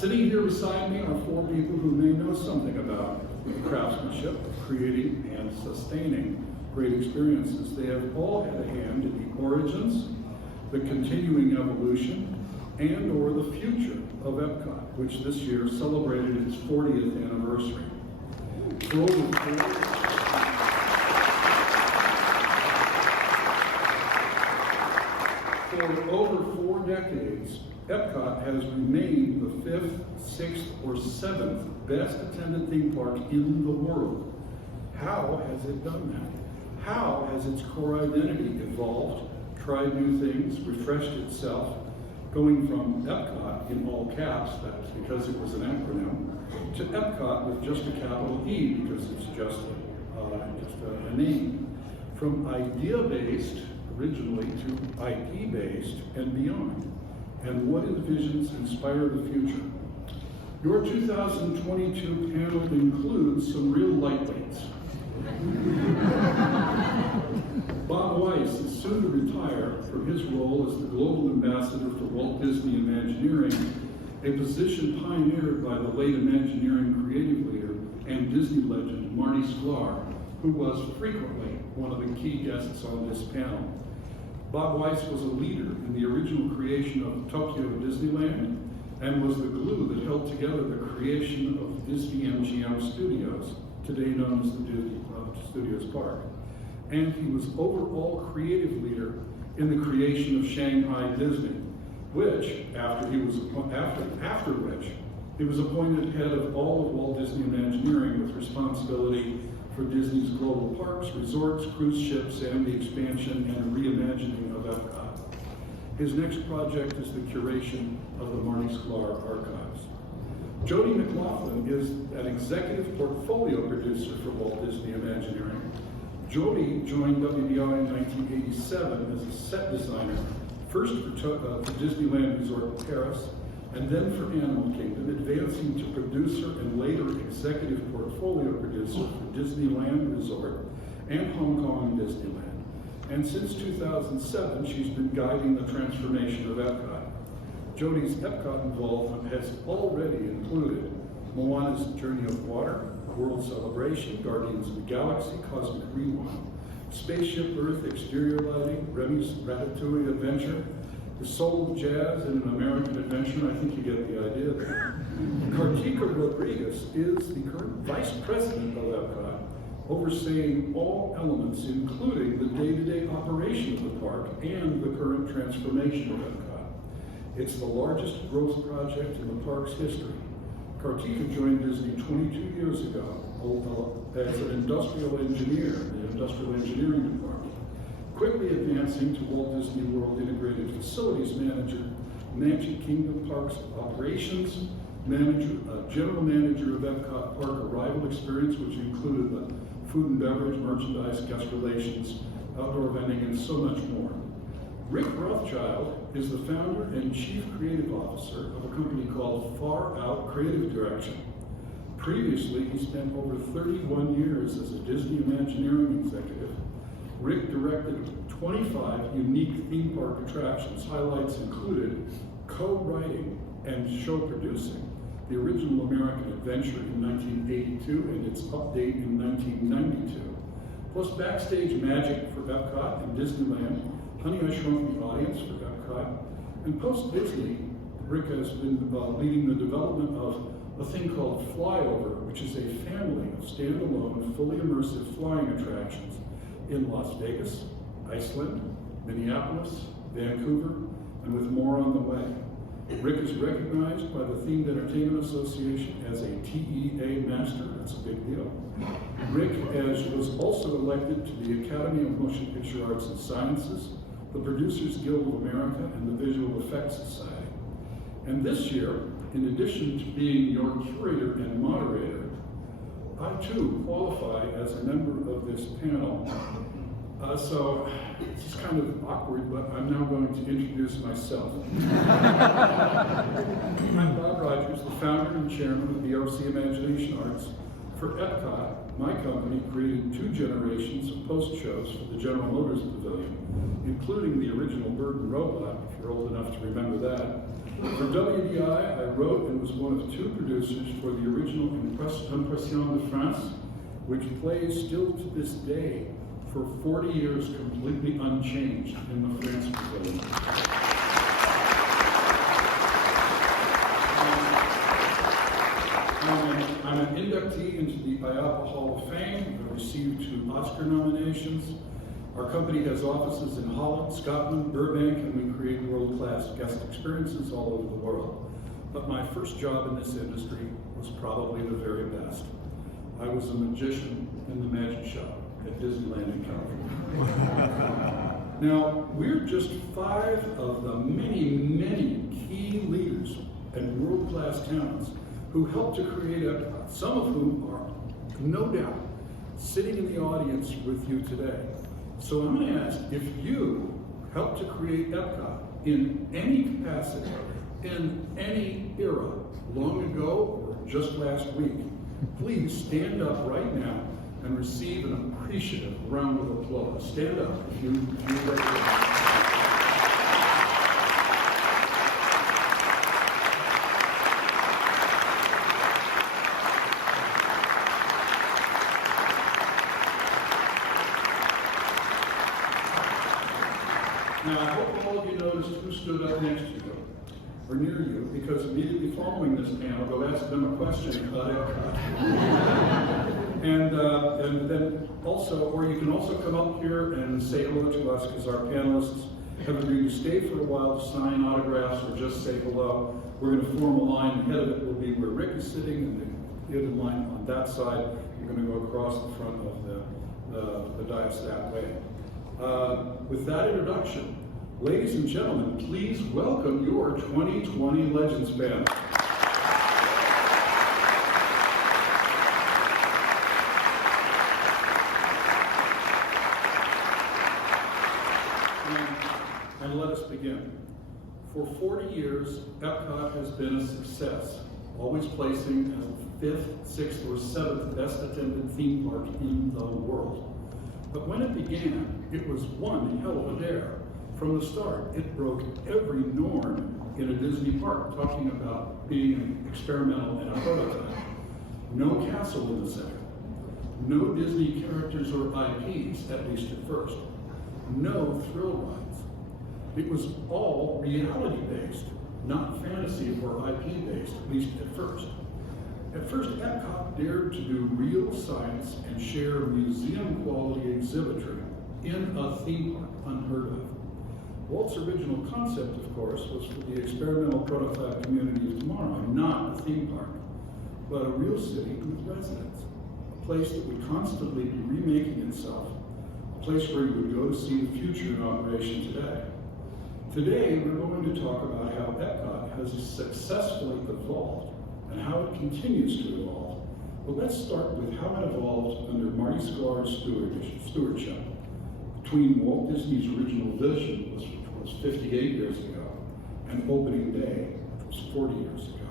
Sitting here beside me are four people who may know something about the craftsmanship of creating and sustaining great experiences. They have all had a hand in the origins, the continuing evolution, and or the future of Epcot, which this year celebrated its 40th anniversary. For over 4 decades, Epcot has remained the 5th, 6th, or 7th best attended theme park in the world. How has it done that? How has its core identity evolved, tried new things, refreshed itself, going from Epcot in all caps, that's because it was an acronym, to Epcot with just a capital E because it's just a name. From idea-based originally to IP-based and beyond. And what envisions inspire the future? Your 2022 panel includes some real lightweights. Bob Weis is soon to retire from his role as the global ambassador for Walt Disney Imagineering, a position pioneered by the late Imagineering creative leader and Disney legend Marty Sklar, who was frequently one of the key guests on this panel. Bob Weis was a leader in the original creation of Tokyo Disneyland and was the glue that held together the creation of Disney MGM Studios, today known as the Disney Studios Park. And he was overall creative leader in the creation of Shanghai Disney, which, after which, he was appointed head of all of Walt Disney Imagineering with responsibility for Disney's global parks, resorts, cruise ships, and the expansion and reimagining of Epcot. His next project is the curation of the Marty Sklar archives. Jodi McLaughlin is an executive portfolio producer for Walt Disney Imagineering. Jodi joined WDI in 1987 as a set designer, first for Disneyland Resort in Paris, and then for Animal Kingdom, advancing to producer and later executive portfolio producer for Disneyland Resort and Hong Kong Disneyland. And since 2007, she's been guiding the transformation of Epcot. Jodi's Epcot involvement has already included Moana's Journey of Water, World Celebration, Guardians of the Galaxy, Cosmic Rewind, Spaceship Earth exterior lighting, Remy's Ratatouille Adventure, The Soul of Jazz and an American Adventure. I think you get the idea there. Kartika Rodriguez is the current Vice President of Epcot, overseeing all elements, including the day-to-day operation of the park and the current transformation of Epcot. It's the largest growth project in the park's history. Kartika joined Disney 22 years ago as an industrial engineer in the Industrial Engineering Department, quickly advancing to Walt Disney World Integrated Facilities Manager, Magic Kingdom Parks Operations Manager, General Manager of Epcot Park Arrival Experience, which included the food and beverage, merchandise, guest relations, outdoor vending, and so much more. Rick Rothschild is the founder and chief creative officer of a company called Far Out Creative Direction. Previously, he spent over 31 years as a Disney Imagineering executive. Rick directed 25 unique theme park attractions. Highlights included co-writing and show producing the original American Adventure in 1982 and its update in 1992, plus backstage magic for Epcot and Disneyland, Honey, I Shrunk the Audience for Epcot, and post-Disney, Rick has been leading the development of a thing called Flyover, which is a family of standalone, fully immersive flying attractions in Las Vegas, Iceland, Minneapolis, Vancouver, and with more on the way. Rick is recognized by the Themed Entertainment Association as a TEA Master. That's a big deal. Rick was also elected to the Academy of Motion Picture Arts and Sciences, the Producers Guild of America, and the Visual Effects Society. And this year, in addition to being your curator and moderator, I too qualify as a member of this panel. So it's kind of awkward, but I'm now going to introduce myself. I'm Bob Rogers, the founder and chairman of the RC Imagination Arts. For Epcot, my company created 2 generations of post shows for the General Motors Pavilion, including the original Bird and Robot, if you're old enough to remember that, For WDI, I wrote and was one of 2 producers for the original Impression de France, which plays still to this day for 40 years completely unchanged in the France Pavilion. I'm an inductee into the IAAPA Hall of Fame. I received 2 Oscar nominations. Our company has offices in Holland, Scotland, Burbank, and we create world-class guest experiences all over the world. But my first job in this industry was probably the very best. I was a magician in the magic shop at Disneyland in California. Now, we're just 5 of the many, many key leaders and world-class talents who helped to create Epcot, some of whom are, no doubt, sitting in the audience with you today. So I'm going to ask, if you helped to create Epcot in any capacity, in any era, long ago or just last week, please stand up right now and receive an appreciative round of applause. Stand up if you're ready. Now, I hope all of you noticed who stood up next to you or near you, because immediately following this panel, go ask them a question about Epcot. and then also, or you can also come up here and say hello to us, because our panelists have agreed to stay for a while to sign autographs or just say hello. We're going to form a line. The head of it will be where Rick is sitting, and the other line on that side. You're going to go across the front of the dais that way. With that introduction, ladies and gentlemen, please welcome your 2020 Legends Band. And let us begin. For 40 years, Epcot has been a success, always placing as the 5th, 6th, or 7th best attended theme park in the world. But when it began, it was one hell of a dare. From the start, it broke every norm in a Disney park, talking about being experimental and a prototype. No castle in the center. No Disney characters or IPs, at least at first. No thrill rides. It was all reality-based, not fantasy or IP-based, at least at first. At first, Epcot dared to do real science and share museum-quality exhibitry in a theme park, unheard of. Walt's original concept, of course, was for the experimental prototype community of tomorrow, not a theme park, but a real city with residents, a place that would constantly be remaking itself, a place where you would go to see the future in operation today. Today, we're going to talk about how Epcot has successfully evolved and how it continues to evolve. But let's start with how it evolved under Marty Sklar's stewardship between Walt Disney's original vision, which was 58 years ago, and opening day, which was 40 years ago.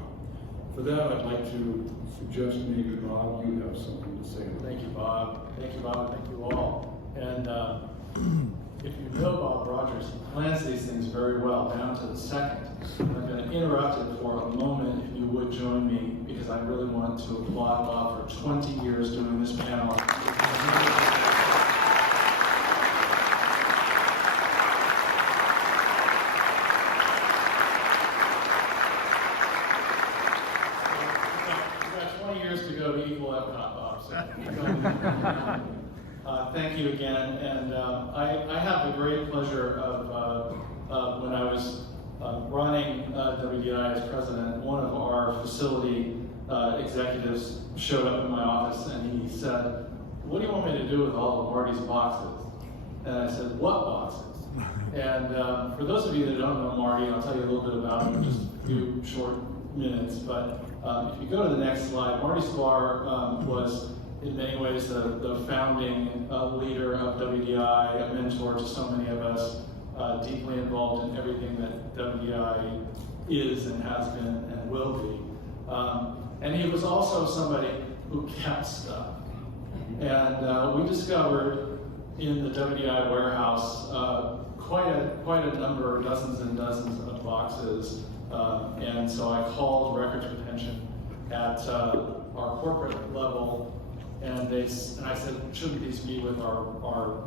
For that, I'd like to suggest maybe, Bob, you have something to say. Thank you, Bob. Thank you, Bob. Thank you all. And if you know Bob Rogers, he plans these things very well, down to the second. I'm going to interrupt it for a moment, if you would join me, because I really want to applaud Bob for 20 years doing this panel. Thank you again, and I have the great pleasure of when I was running WDI as president, one of our facility executives showed up in my office and he said, "What do you want me to do with all of Marty's boxes?" And I said, "What boxes?" And for those of you that don't know Marty, I'll tell you a little bit about him in just a few short minutes, but if you go to the next slide, Marty Sklar was in many ways the founding leader of WDI, a mentor to so many of us, deeply involved in everything that WDI is and has been and will be. And he was also somebody who kept stuff. And we discovered in the WDI warehouse quite a number, dozens and dozens of boxes And so I called records retention at our corporate level, and I said, shouldn't these be with our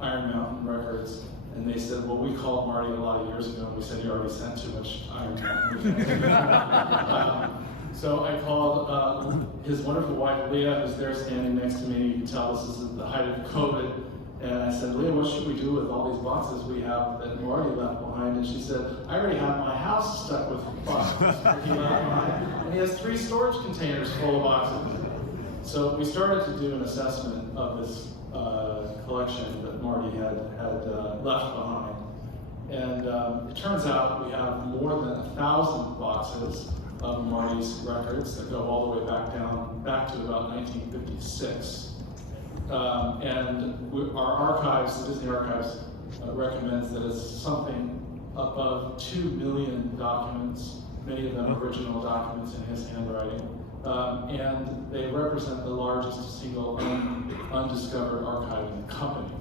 Iron Mountain records? And they said, well, we called Marty a lot of years ago, and we said you already sent too much Iron Mountain. So I called his wonderful wife, Leah, who's there standing next to me. You can tell this is at the height of COVID. And I said, Leah, what should we do with all these boxes we have that Marty left behind? And she said, I already have my house stuck with boxes that he left behind. And he has 3 storage containers full of boxes. So we started to do an assessment of this collection that Marty had left behind. And it turns out we have more than 1,000 boxes of Marty's records that go all the way back to about 1956. Our archives, the Disney Archives, recommends that it's something above 2 million documents, many of them original documents in his handwriting. And they represent the largest single undiscovered archive in the company.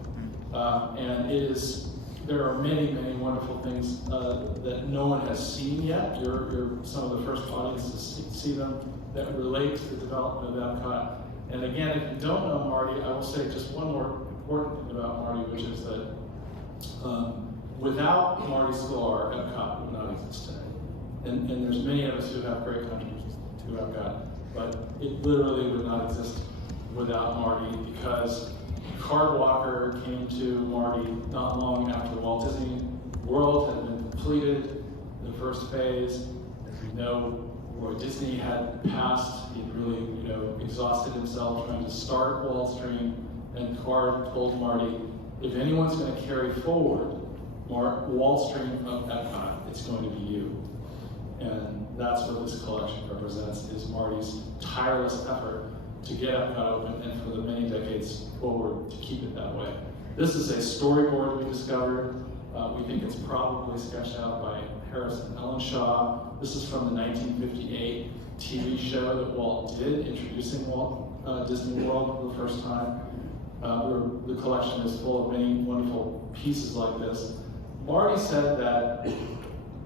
There are many, many wonderful things that no one has seen yet. You're some of the first audiences to see them that relate to the development of Epcot. And again, if you don't know Marty, I will say just one more important thing about Marty, which is that without Marty Sklar, Epcot would not exist today. And there's many of us who have great contributions to Epcot, but it literally would not exist without Marty, because Card Walker came to Marty not long after Walt Disney World had been completed, the first phase. As you know, Roy Disney had passed. He'd really, exhausted himself trying to start Walt Stream, and Card told Marty, if anyone's going to carry forward Walt Stream of Epcot, it's going to be you. And that's what this collection represents, is Marty's tireless effort to get Epcot open and for the many decades forward to keep it that way. This is a storyboard we discovered. We think it's probably sketched out by Harris and Ellen Shaw. This is from the 1958 TV show that Walt did, introducing Walt Disney World for the first time. The collection is full of many wonderful pieces like this. Marty said that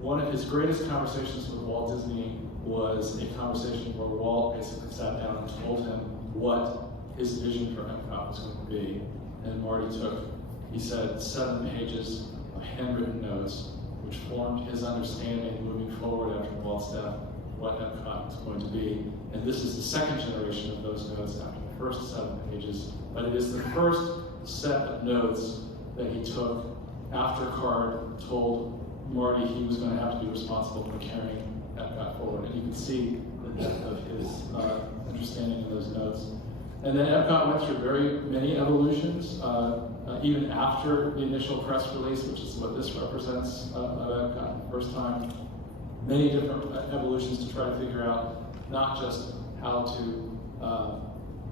one of his greatest conversations with Walt Disney was a conversation where Walt basically sat down and told him what his vision for Epcot was going to be. And Marty took, he said, 7 pages of handwritten notes, which formed his understanding moving forward after Walt's death, what Epcot was going to be. And this is the second generation of those notes after the first 7 pages, but it is the first set of notes that he took after Card told Marty he was going to have to be responsible for carrying Epcot forward. And you can see the depth of his understanding of those notes. And then Epcot went through very many evolutions, even after the initial press release, which is what this represents of Epcot the first time. Many different evolutions to try to figure out not just how to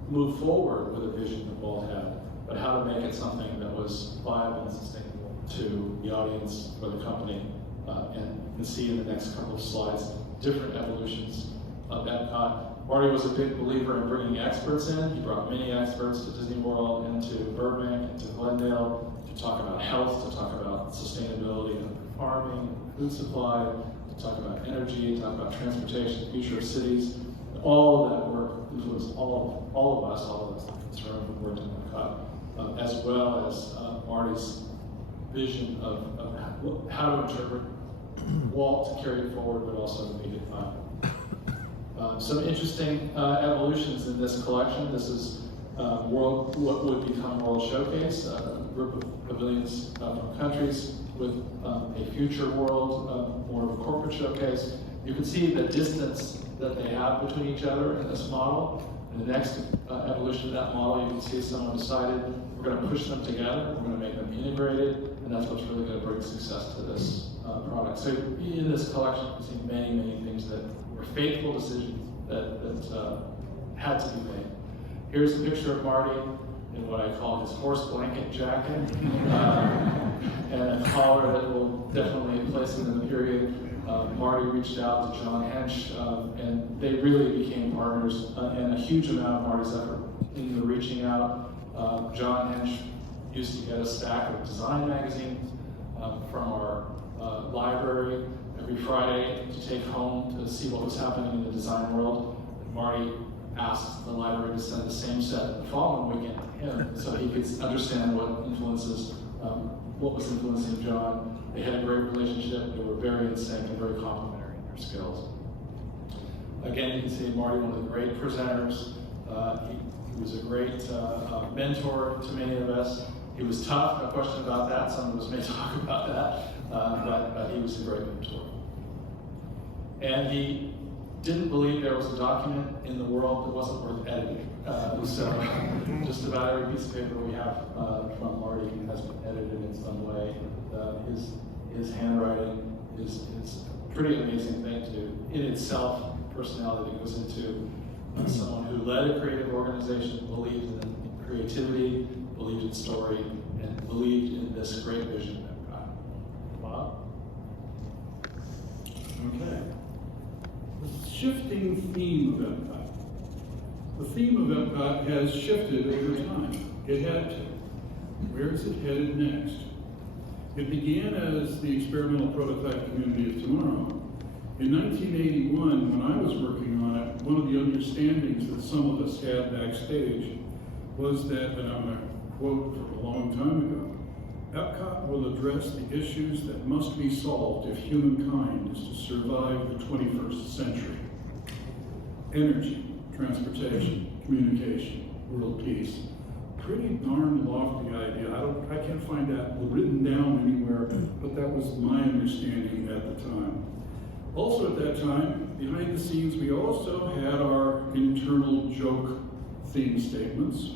move forward with a vision that Walt had, but how to make it something that was viable and sustainable to the audience or the company. And you can see in the next couple of slides different evolutions of Epcot. Marty was a big believer in bringing experts in. He brought many experts to Disney World, into Burbank, into Glendale, to talk about health, to talk about sustainability and farming, food supply, to talk about energy, to talk about transportation, future of cities. All of that work influenced all of us concerned with working in Epcot, as well as Marty's vision of how to interpret Walt to carry it forward, but also to make it viable. Some interesting evolutions in this collection. This is what would become World Showcase, a group of pavilions from countries with a future world, more of a corporate showcase. You can see the distance that they have between each other in this model. In the next evolution of that model, you can see someone decided we're going to push them together, we're going to make them integrated, and that's what's really going to bring success to this product. So in this collection, you can see many, many things that were faithful decisions that had to be made. Here's a picture of Marty in what I call his horse blanket jacket, and a collar that will definitely place him in the period. Marty reached out to John Hench, and they really became partners, and a huge amount of Marty's effort in the reaching out. John Hench used to get a stack of design magazines from our library. every Friday to take home to see what was happening in the design world. And Marty asked the library to send the same set the following weekend to him, so he could understand what influences, what was influencing John. They had a great relationship. They were very in sync and very complementary in their skills. Again, you can see Marty, one of the great presenters. He was a great mentor to many of us. He was tough, no question about that. Some of us may talk about that, but he was a great mentor. And he didn't believe there was a document in the world that wasn't worth editing. So just about every piece of paper we have from Marty has been edited in some way. His handwriting is a pretty amazing thing to, in itself, personality that goes into someone who led a creative organization, believed in creativity, believed in story, and believed in this great vision of Epcot. Bob? Okay. The shifting theme of Epcot. The theme of Epcot has shifted over time. It had to. Where is it headed next? It began as the experimental prototype community of tomorrow. In 1981, when I was working on it, one of the understandings that some of us had backstage was that, and I'm going to quote from a long time ago, Epcot will address the issues that must be solved if humankind is to survive the 21st century. Energy, transportation, communication, world peace. Pretty darn lofty idea. I can't find that written down anywhere, but that was my understanding at the time. Also at that time, behind the scenes, we also had our internal joke theme statements.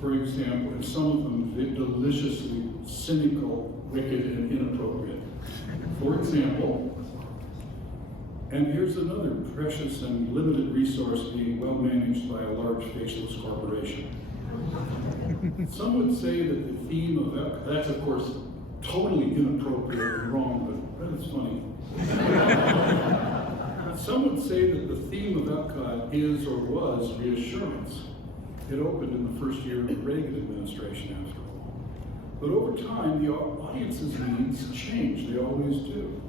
For example, and some of them deliciously cynical, wicked, and inappropriate. For example, and here's another precious and limited resource being well managed by a large faceless corporation. Some would say that the theme of Epcot, that's of course totally inappropriate and wrong, but it's funny. Some would say that the theme of Epcot is or was reassurance. It opened in the first year of the Reagan administration, after all. But over time, the audience's needs change. They always do.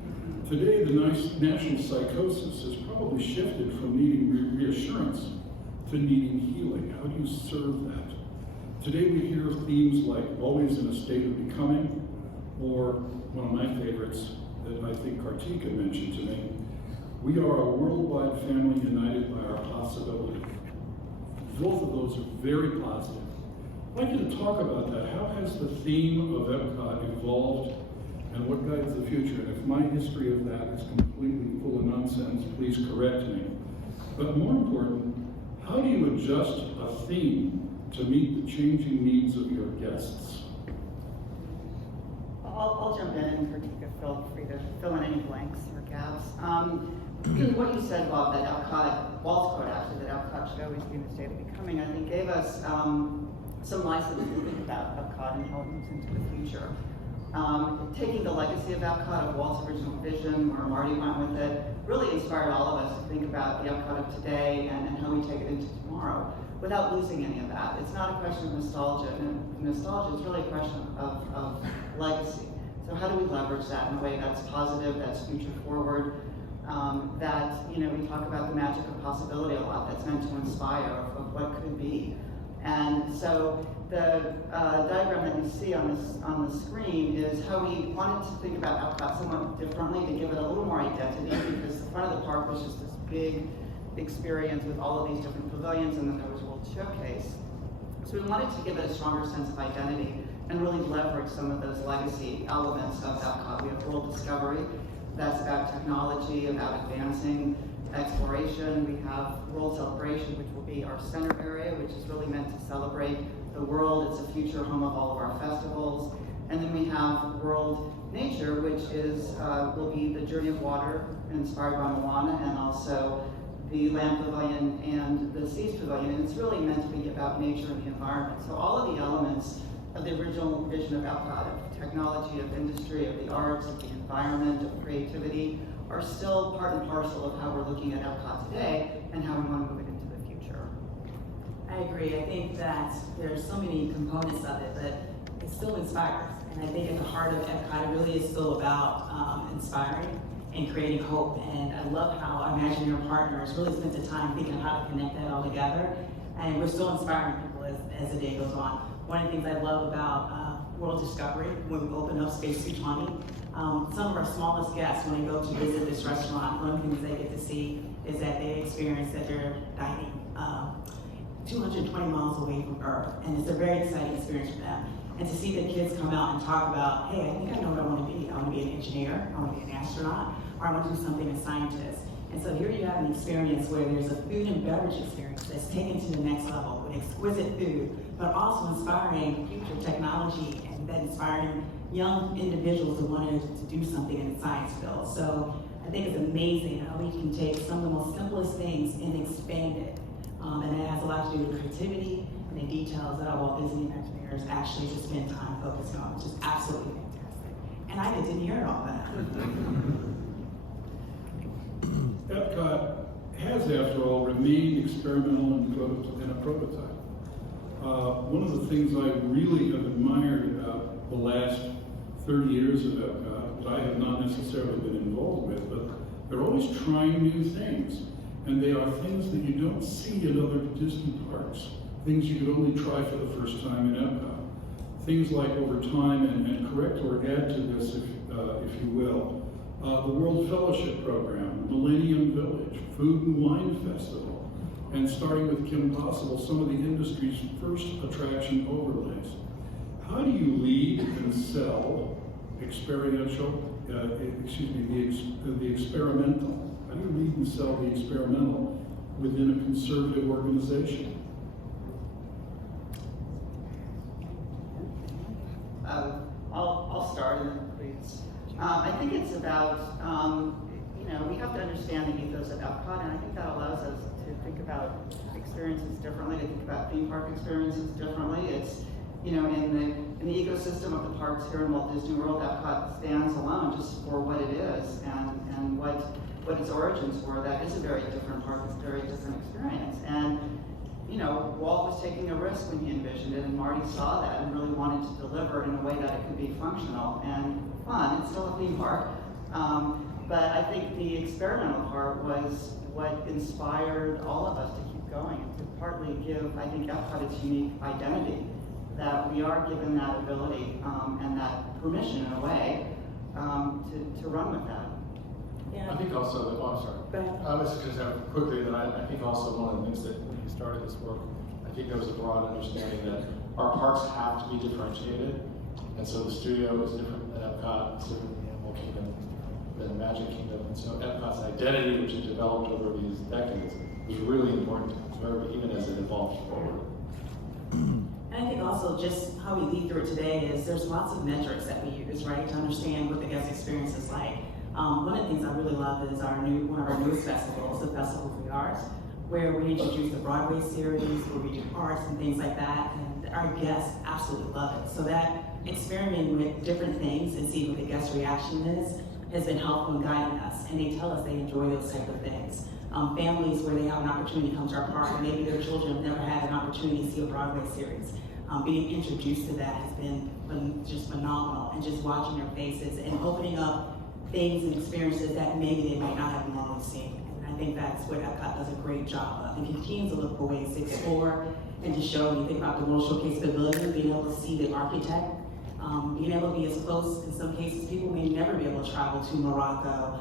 Today, the national psychosis has probably shifted from needing reassurance to needing healing. How do you serve that? Today, we hear themes like always in a state of becoming, or one of my favorites that I think Kartika mentioned to me, we are a worldwide family united by our possibility. Both of those are very positive. I'd like you to talk about that. How has the theme of Epcot evolved, and what guides the future? And if my history of that is completely full of nonsense, please correct me. But more important, how do you adjust a theme to meet the changing needs of your guests? I'll jump in, and Kartika, feel free to fill in any blanks or gaps. What you said, Bob, that Epcot, Walt's quote actually, that Epcot should always be in the state of becoming, I think gave us some license to think about Epcot and how it moves into the future. Taking the legacy of Epcot, of Walt's original vision, where Marty went with it, really inspired all of us to think about the Epcot of today and how we take it into tomorrow, without losing any of that. It's not a question of nostalgia. And nostalgia is really a question of legacy. So how do we leverage that in a way that's positive, that's future forward, that, you know, we talk about the magic of possibility a lot, that's meant to inspire of what could be. And so the diagram that you see on the screen is how we wanted to think about Epcot somewhat differently, to give it a little more identity, because the front of the park was just this big experience with all of these different pavilions, and then there was World Showcase. So we wanted to give it a stronger sense of identity and really leverage some of those legacy elements of Epcot. We have World Discovery, that's about technology, about advancing exploration. We have World Celebration, which will be our center area, which is really meant to celebrate the world. It's a future home of all of our festivals. And then we have World Nature, which is will be the Journey of Water, inspired by Moana, and also the Land Pavilion and the Seas Pavilion. And it's really meant to be about nature and the environment. So all of the elements of the original vision of Epcot, of technology, of industry, of the arts, of the environment, of creativity, are still part and parcel of how we're looking at Epcot today and how we want to move it into the future. I agree. I think that there's so many components of it, but it still inspires. And I think at the heart of Epcot, it really is still about inspiring and creating hope. And I love how our Imagineering partners really spent the time thinking of how to connect that all together. And we're still inspiring people as the day goes on. One of the things I love about World Discovery, when we open up Space 220, some of our smallest guests, when they go to visit this restaurant, one of the things they get to see is that they experience that they're dining 220 miles away from Earth. And it's a very exciting experience for them. And to see the kids come out and talk about, hey, I think I know what I want to be. I want to be an engineer, I want to be an astronaut, or I want to do something as a scientist. And so here you have an experience where there's a food and beverage experience that's taken to the next level with exquisite food, but also inspiring future technology and that inspiring young individuals who wanted to do something in the science field. So I think it's amazing how we can take some of the most simplest things and expand it. And it has a lot to do with creativity and the details that our Walt Disney Imagineers actually just spend time focusing on, which is absolutely fantastic. And I didn't hear all that. Epcot has, after all, remained experimental and a prototype. One of the things I really have admired about the last 30 years of Epcot, that I have not necessarily been involved with, but they're always trying new things. And they are things that you don't see in other Disney parks, things you could only try for the first time in Epcot. Things like over time, and correct or add to this if you will, the World Fellowship Program, Millennium Village, Food and Wine Festival, and starting with Kim Possible, some of the industry's first attraction overlays. How do you lead and sell experiential, the experimental? How do you lead and sell the experimental within a conservative organization? I'll start and then please. I think it's about, we have to understand the ethos of Epcot, and I think that allows us to think about experiences differently, to think about theme park experiences differently. It's, in the ecosystem of the parks here in Walt Disney World, Epcot stands alone just for what it is and what its origins were. That is a very different park, it's a very different experience. And Walt was taking a risk when he envisioned it, and Marty saw that and really wanted to deliver in a way that it could be functional and fun. It's still a theme park. But I think the experimental part was what inspired all of us to keep going and to partly give, I think, Epcot its unique identity, that we are given that ability and that permission in a way to run with that. Yeah. I think also that, oh, I'm sorry. Go ahead. I was just going to say quickly that I think also one of the things that when you started this work, I think there was a broad understanding that our parks have to be differentiated. And so the studio is different than Epcot, it's different than the Animal Kingdom, it's different than the Magic Kingdom. And so Epcot's identity, which has developed over these decades, was really important to preserve, even as it evolved forward. And I think also just how we lead through it today is there's lots of metrics that we use, right, to understand what the guest experience is like. One of the things I really love is one of our newest festivals, the Festival of the Arts, where we introduce the Broadway series, where we do arts and things like that, and our guests absolutely love it. So that experimenting with different things and seeing what the guest reaction is has been helpful in guiding us, and they tell us they enjoy those type of things. Families where they have an opportunity to come to our park, and maybe their children have never had an opportunity to see a Broadway series. Being introduced to that has been just phenomenal, and just watching their faces and opening up things and experiences that maybe they might not have normally seen. And I think that's what Epcot does a great job of, and continues to look for ways to explore and to show. When you think about the World Showcase Pavilion, being able to see the architect, being able to be as close, in some cases, people may never be able to travel to Morocco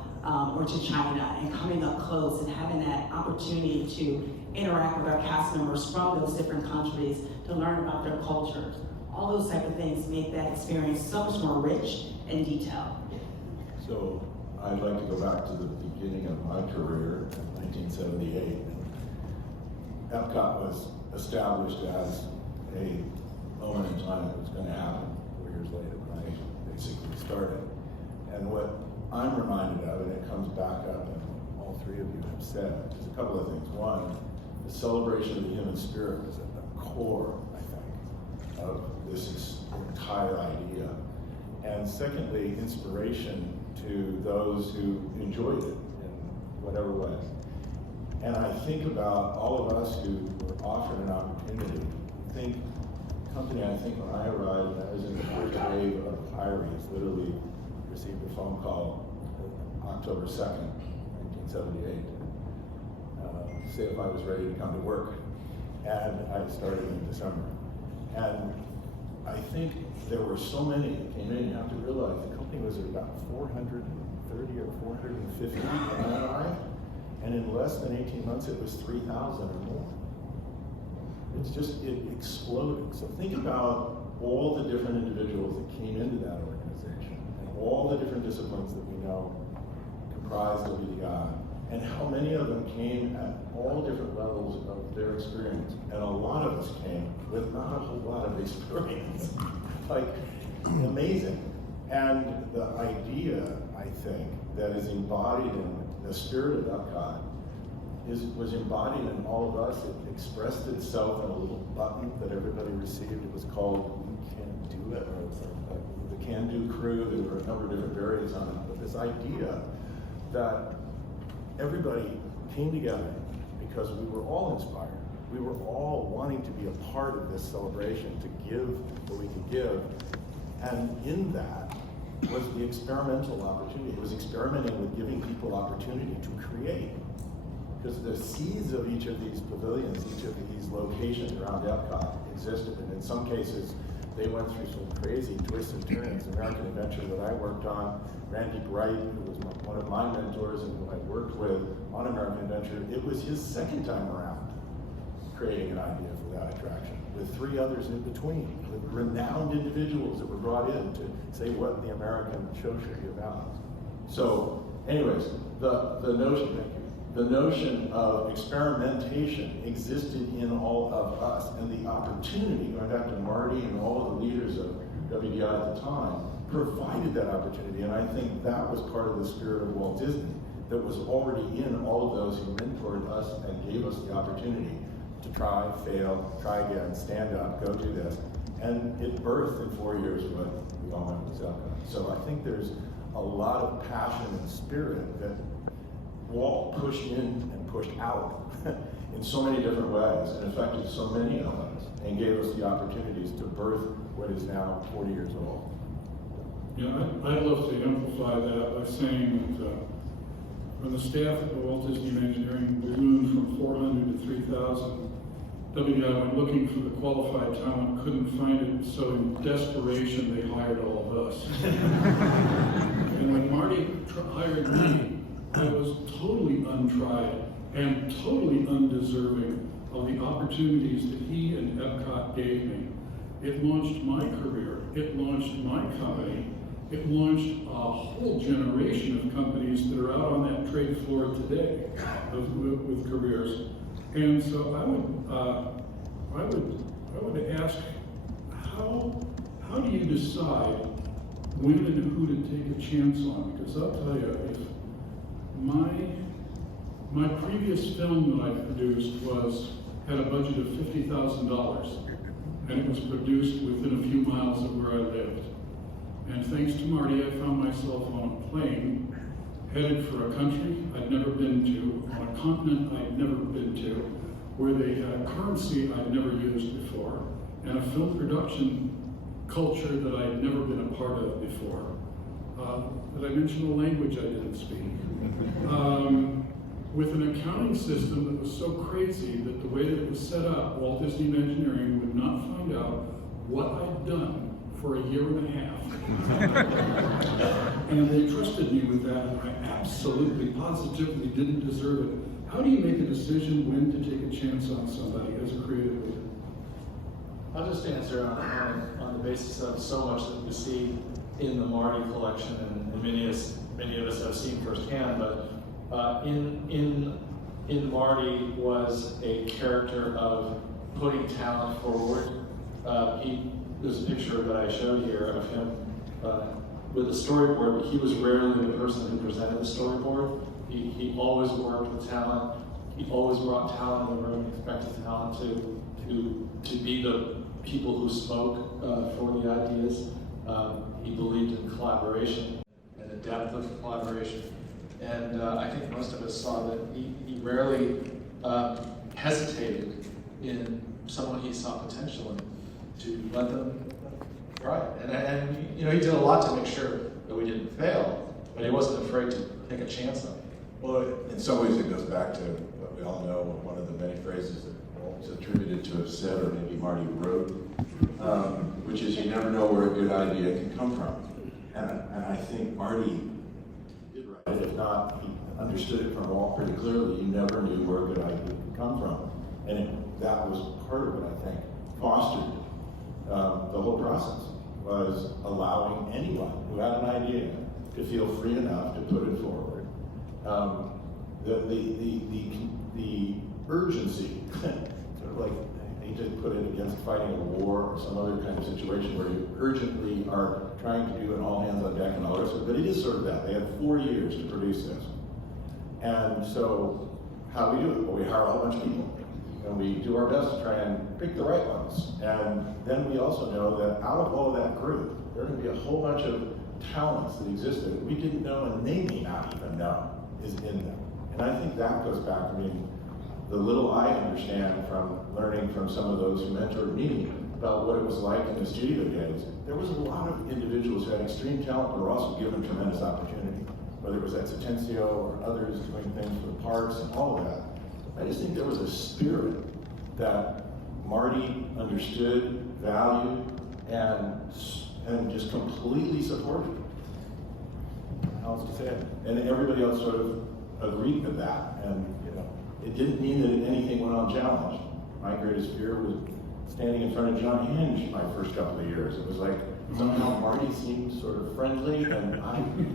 or to China, and coming up close and having that opportunity to interact with our cast members from those different countries, to learn about their cultures. All those type of things make that experience so much more rich and detailed. So I'd like to go back to the beginning of my career in 1978. Epcot was established as a moment in time that was going to happen 4 years later when I basically started. And what I'm reminded of, and it comes back up and all three of you have said, is a couple of things. One, the celebration of the human spirit was at the core, I think, of this entire idea. And secondly, inspiration to those who enjoyed it in whatever way. And I think about all of us who were offered an opportunity. I think when I arrived, I was in the first wave of hirings, literally received a phone call. October 2nd, 1978. See if I was ready to come to work. And I started in December. And I think there were so many that came in. You have to realize the company was at about 430 or 450 when I arrived. And in less than 18 months, it was 3,000 or more. It exploded. So think about all the different individuals that came into that organization and all the different disciplines that we know comprise WDI, and how many of them came at all different levels of their experience. And a lot of us came with not a whole lot of experience. Like, amazing. And the idea, I think, that is embodied in the spirit of Epcot was embodied in all of us. It expressed itself in a little button that everybody received. It was called "You Can Do It," or the Can Do Crew. There were a number of different variants on it. But this idea that everybody came together because we were all inspired. We were all wanting to be a part of this celebration, to give what we could give. And in that was the experimental opportunity. It was experimenting with giving people opportunity to create. Because the seeds of each of these pavilions, each of these locations around Epcot existed. And in some cases, they went through some crazy twists and turns. American Adventure that I worked on, Randy Bright, who was one of my mentors and who I worked with on American Adventure, it was his second time around creating an idea for that attraction, with 3 others in between, with renowned individuals that were brought in to say what the American show should be about. So, anyways, the notion of experimentation existed in all of us, and the opportunity, going back to Marty and all of the leaders of WDI at the time, provided that opportunity. And I think that was part of the spirit of Walt Disney that was already in all of those who mentored us and gave us the opportunity to try, fail, try again, stand up, go do this. And it birthed in 4 years what we all know was Epcot. So I think there's a lot of passion and spirit that Walt pushed in and pushed out in so many different ways, and affected so many of us, and gave us the opportunities to birth what is now 40 years old. Yeah, I'd love to amplify that by saying that when the staff at the Walt Disney Imagineering ballooned from 400 to 3,000, WDI went looking for the qualified talent, couldn't find it, so in desperation they hired all of us. And when Marty hired me, I was totally untried and totally undeserving of the opportunities that he and Epcot gave me. It launched my career, it launched my company, it launched a whole generation of companies that are out on that trade floor today with careers. And so I would ask, how do you decide when and who to take a chance on? Because I'll tell you, if my previous film that I produced had a budget of $50,000, and it was produced within a few miles of where I lived. And thanks to Marty, I found myself on a plane headed for a country I'd never been to, on a continent I'd never been to, where they had a currency I'd never used before, and a film production culture that I'd never been a part of before. Did I mention a language I didn't speak? With an accounting system that was so crazy that the way that it was set up, Walt Disney Imagineering would not find out what I'd done for a year and a half. And they trusted me with that, and I absolutely, positively didn't deserve it. How do you make a decision when to take a chance on somebody as a creative leader? I'll just answer on the basis of so much that we see in the Marty collection, and many of us have seen firsthand, but in Marty was a character of putting talent forward. There's a picture that I showed here of him with a storyboard, but he was rarely the person who presented the storyboard. He always worked with talent. He always brought talent in the room, expected talent to be the people who spoke for the ideas. He believed in collaboration and the depth of collaboration. And I think most of us saw that he rarely hesitated in someone he saw potential in to let them try it. And he did a lot to make sure that we didn't fail, but he wasn't afraid take a chance on it. Well, in some ways it goes back to what we all know, one of the many phrases that Walt is attributed to have said, or maybe Marty wrote, which is you never know where a good idea can come from. And I think Marty did right. If not, he understood it from Walt pretty clearly. You never knew where a good idea could come from. And that was part of what I think fostered the whole process, was allowing anyone who had an idea to feel free enough to put it forward. The urgency, sort of like, I hate to put it against fighting a war or some other kind of situation where you urgently are trying to do an all hands on deck and all this, but it is sort of that. They had 4 years to produce this. And so, how do we do it? Well, we hire a whole bunch of people. And we do our best to try and pick the right ones. And then we also know that out of all of that group, there are going to be a whole bunch of talents that existed that we didn't know and they may not even know is in them. And I think that goes back, the little I understand from learning from some of those who mentored me about what it was like in the studio days, there was a lot of individuals who had extreme talent but were also given tremendous opportunity, whether it was at Satencio or others doing things for the parks and all of that. I just think there was a spirit that Marty understood, valued, and just completely supported. How else to say it? And everybody else sort of agreed with that. And it didn't mean that anything went unchallenged. My greatest fear was standing in front of John Hinge my first couple of years. It was like somehow Marty seemed sort of friendly, and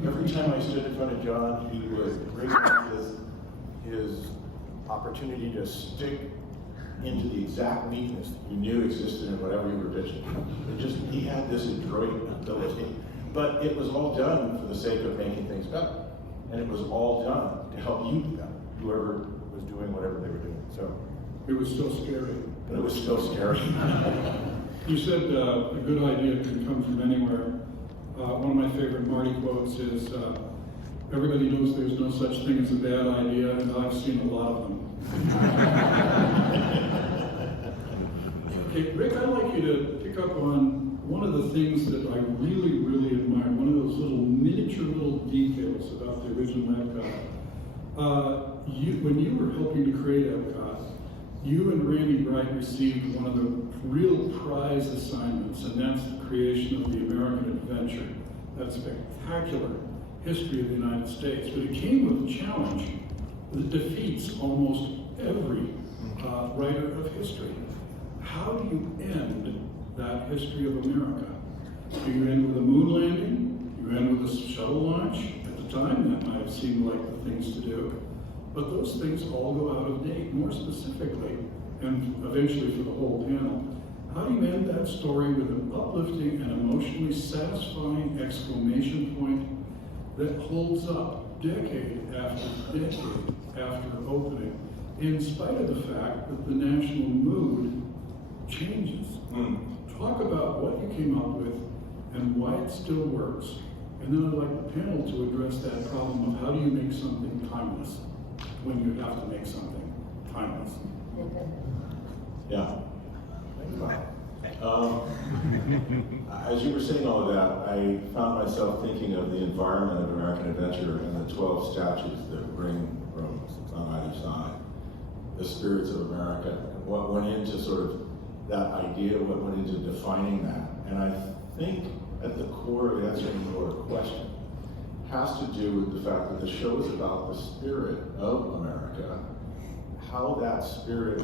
every time I stood in front of John, he would bring out his opportunity to stick into the exact neatness that you knew existed in whatever you were pitching. He had this adroit ability. But it was all done for the sake of making things better. And it was all done to help you do that, whoever was doing whatever they were doing. So It was still scary. but it was still scary. You said a good idea can come from anywhere. One of my favorite Marty quotes is, everybody knows there's no such thing as a bad idea, and I've seen a lot of them. Okay, Rick, I'd like you to pick up on one of the things that I really, really admire, one of those little miniature little details about the original Epcot. When you were helping to create Epcot, you and Randy Bright received one of the real prize assignments, and that's the creation of the American Adventure. That spectacular history of the United States. But it came with a challenge that defeats almost every writer of history. How do you end that history of America? Do you end with a moon landing? Do you end with a shuttle launch? At the time, that might have seemed like the things to do. But those things all go out of date. More specifically, and eventually for the whole panel, how do you end that story with an uplifting and emotionally satisfying exclamation point that holds up decade after decade after opening, in spite of the fact that the national mood changes? Talk about what you came up with and why it still works. And then I'd like the panel to address that problem of how do you make something timeless when you have to make something timeless. Yeah. As you were saying all of that, I found myself thinking of the environment of American Adventure and the 12 statues that ring rooms on either side. The spirits of America, and what went into sort of that idea, what went into defining that. And I think at the core of answering your question has to do with the fact that the show is about the spirit of America, how that spirit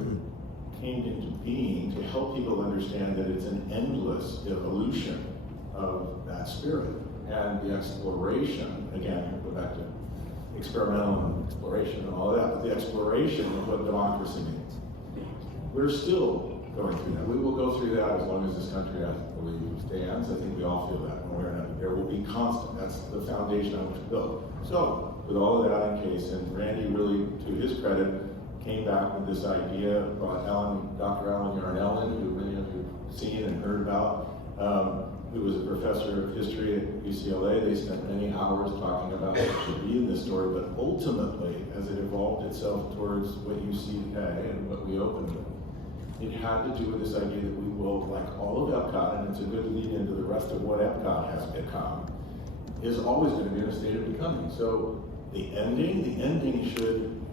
came into being to help people understand that it's an endless evolution of that spirit. And the exploration, again, go back to experimental exploration and all of that, but the exploration of what democracy means. We're still going through that. We will go through that as long as this country, I believe, stands. I think we all feel that when we're in it. There will be constant. That's the foundation on which we build. So, with all of that in case, and Randy really, to his credit, came back with this idea, brought Dr. Alan Yarnellen, who many of you have seen and heard about, who was a professor of history at UCLA. They spent many hours talking about what should be in this story, but ultimately, as it evolved itself towards what you see today and what we opened with, it had to do with this idea that we will, like all of Epcot, and it's a good lead into the rest of what Epcot has become, is always going to be in a state of becoming. So The ending should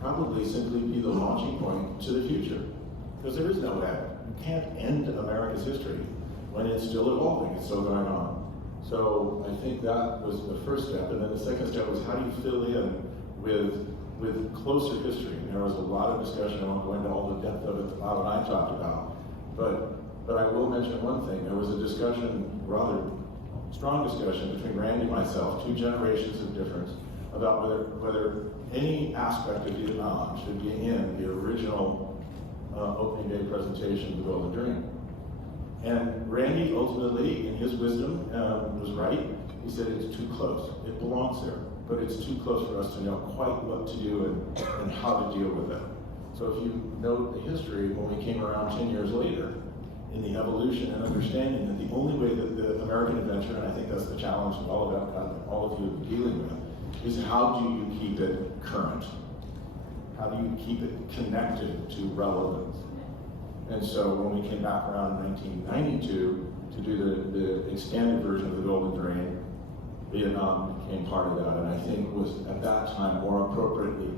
probably simply be the launching point to the future. Because there is no end. You can't end America's history when it's still evolving, it's still going on. So I think that was the first step. And then the second step was how do you fill in with closer history? And there was a lot of discussion. I won't go into all the depth of it that Bob and I talked about. But I will mention one thing. There was a discussion, rather strong discussion between Randy and myself, 2 generations of difference, about whether any aspect of Vietnam should be in the original opening day presentation of the Golden Dream. And Randy ultimately, in his wisdom, was right. He said it's too close. It belongs there, but it's too close for us to know quite what to do and how to deal with it. So if you note the history, when we came around 10 years later, in the evolution and understanding that the only way that the American adventure, and I think that's the challenge that all of Epcot and all of you are dealing with, is how do you keep it current? How do you keep it connected to relevance? And so when we came back around in 1992 to do the expanded version of the Golden Dream, Vietnam became part of that, and I think was at that time more appropriately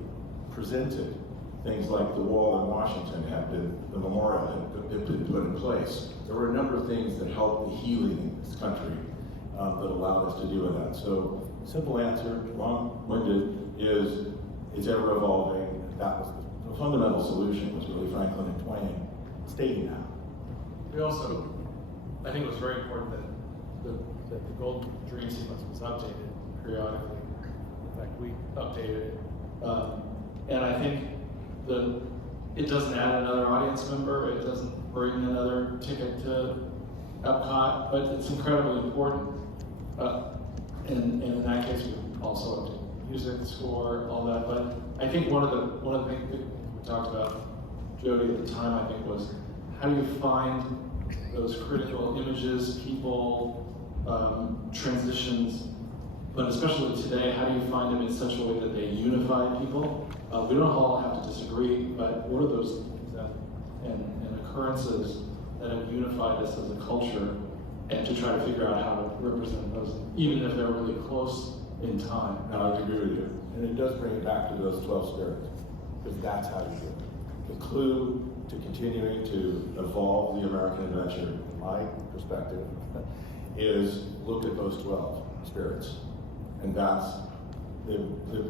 presented. Things like the wall in Washington had been, the memorial had been put in place. There were a number of things that helped the healing in this country that allowed us to do that. So, simple answer, long-winded, is it's ever evolving. That was the fundamental solution, was really Franklin and Twain stating that. We also, I think it was very important that the Golden Dream sequence was updated periodically. In fact, we updated it. And I think it doesn't add another audience member, it doesn't bring another ticket to Epcot, but it's incredibly important. And in that case, we also updated music, score, all that. But I think one of the things that we talked about, Jodi, at the time, I think, was how do you find those critical images, people, transitions, but especially today, how do you find them in such a way that they unify people? We don't all have to disagree, but what are those things and occurrences that have unified us as a culture, and to try to figure out how to represent those, even if they're really close in time. I would agree with you. And it does bring it back to those 12 spirits, because that's how you do it. The clue to continuing to evolve the American adventure, in my perspective, is look at those 12 spirits. And that's the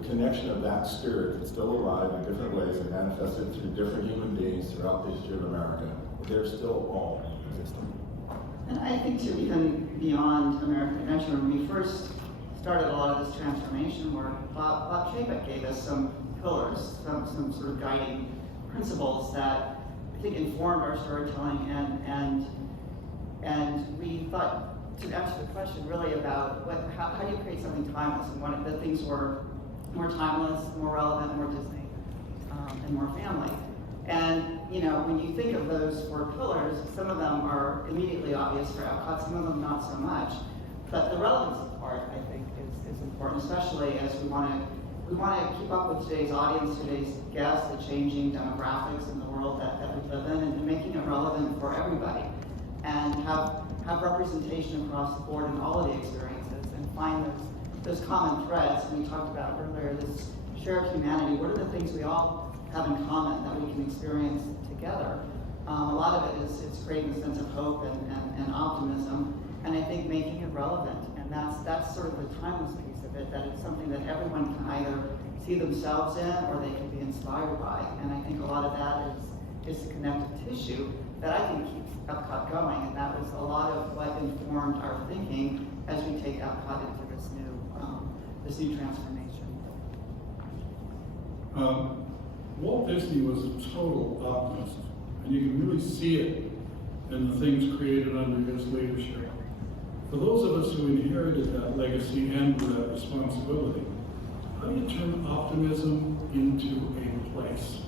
connection of that spirit that's still alive in different ways and manifested through different human beings throughout the history of America. They're still all existing. And I think too, even beyond American Adventure, when we first started a lot of this transformation work, Bob Chapek gave us some pillars, some sort of guiding principles that I think informed our storytelling, and we thought, to answer the question really about how do you create something timeless, and one of the things were more timeless, more relevant, more Disney, and more family. And when you think of those 4 pillars, some of them are immediately obvious for Epcot, some of them not so much. But the relevance part, I think, is important, especially as we want to keep up with today's audience, today's guests, the changing demographics in the world that we live in, and making it relevant for everybody, and have representation across the board in all of the experiences, and find those common threads. We talked about earlier this shared humanity. What are the things we all have in common that we can experience together? A lot of it is it's creating a sense of hope and optimism, and I think making it relevant. And that's sort of the timeless piece of it, that it's something that everyone can either see themselves in or they can be inspired by. And I think a lot of that is the connective tissue that I think keeps Epcot going, and that was a lot of what informed our thinking as we take Epcot into this new transformation. Walt Disney was a total optimist, and you can really see it in the things created under his leadership. For those of us who inherited that legacy and that responsibility, how do you turn optimism into a place?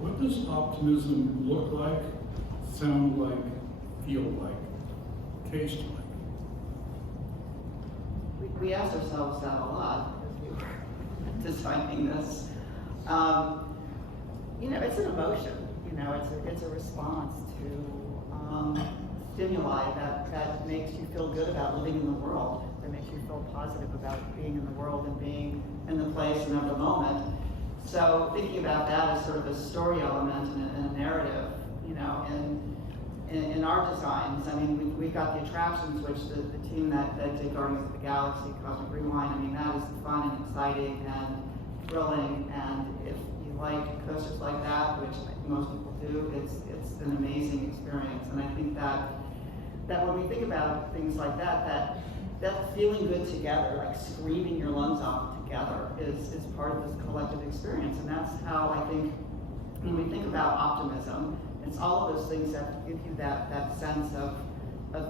What does optimism look like, sound like, feel like, taste like? We asked ourselves that a lot as we were designing this. It's an emotion. It's a response to stimuli that makes you feel good about living in the world, that makes you feel positive about being in the world and being in the place and of the moment. So thinking about that as sort of a story element and a narrative, you know, in our designs, I mean, we've got the attractions, which the team that did Guardians of the Galaxy, Cosmic Rewind, I mean, that is fun and exciting and thrilling, and if you like coasters like that, which most people do, it's an amazing experience. And I think that when we think about things like that feeling good together, like screaming your lungs off together, is part of this collective experience. And that's how I think when we think about optimism, it's all of those things that give you that sense of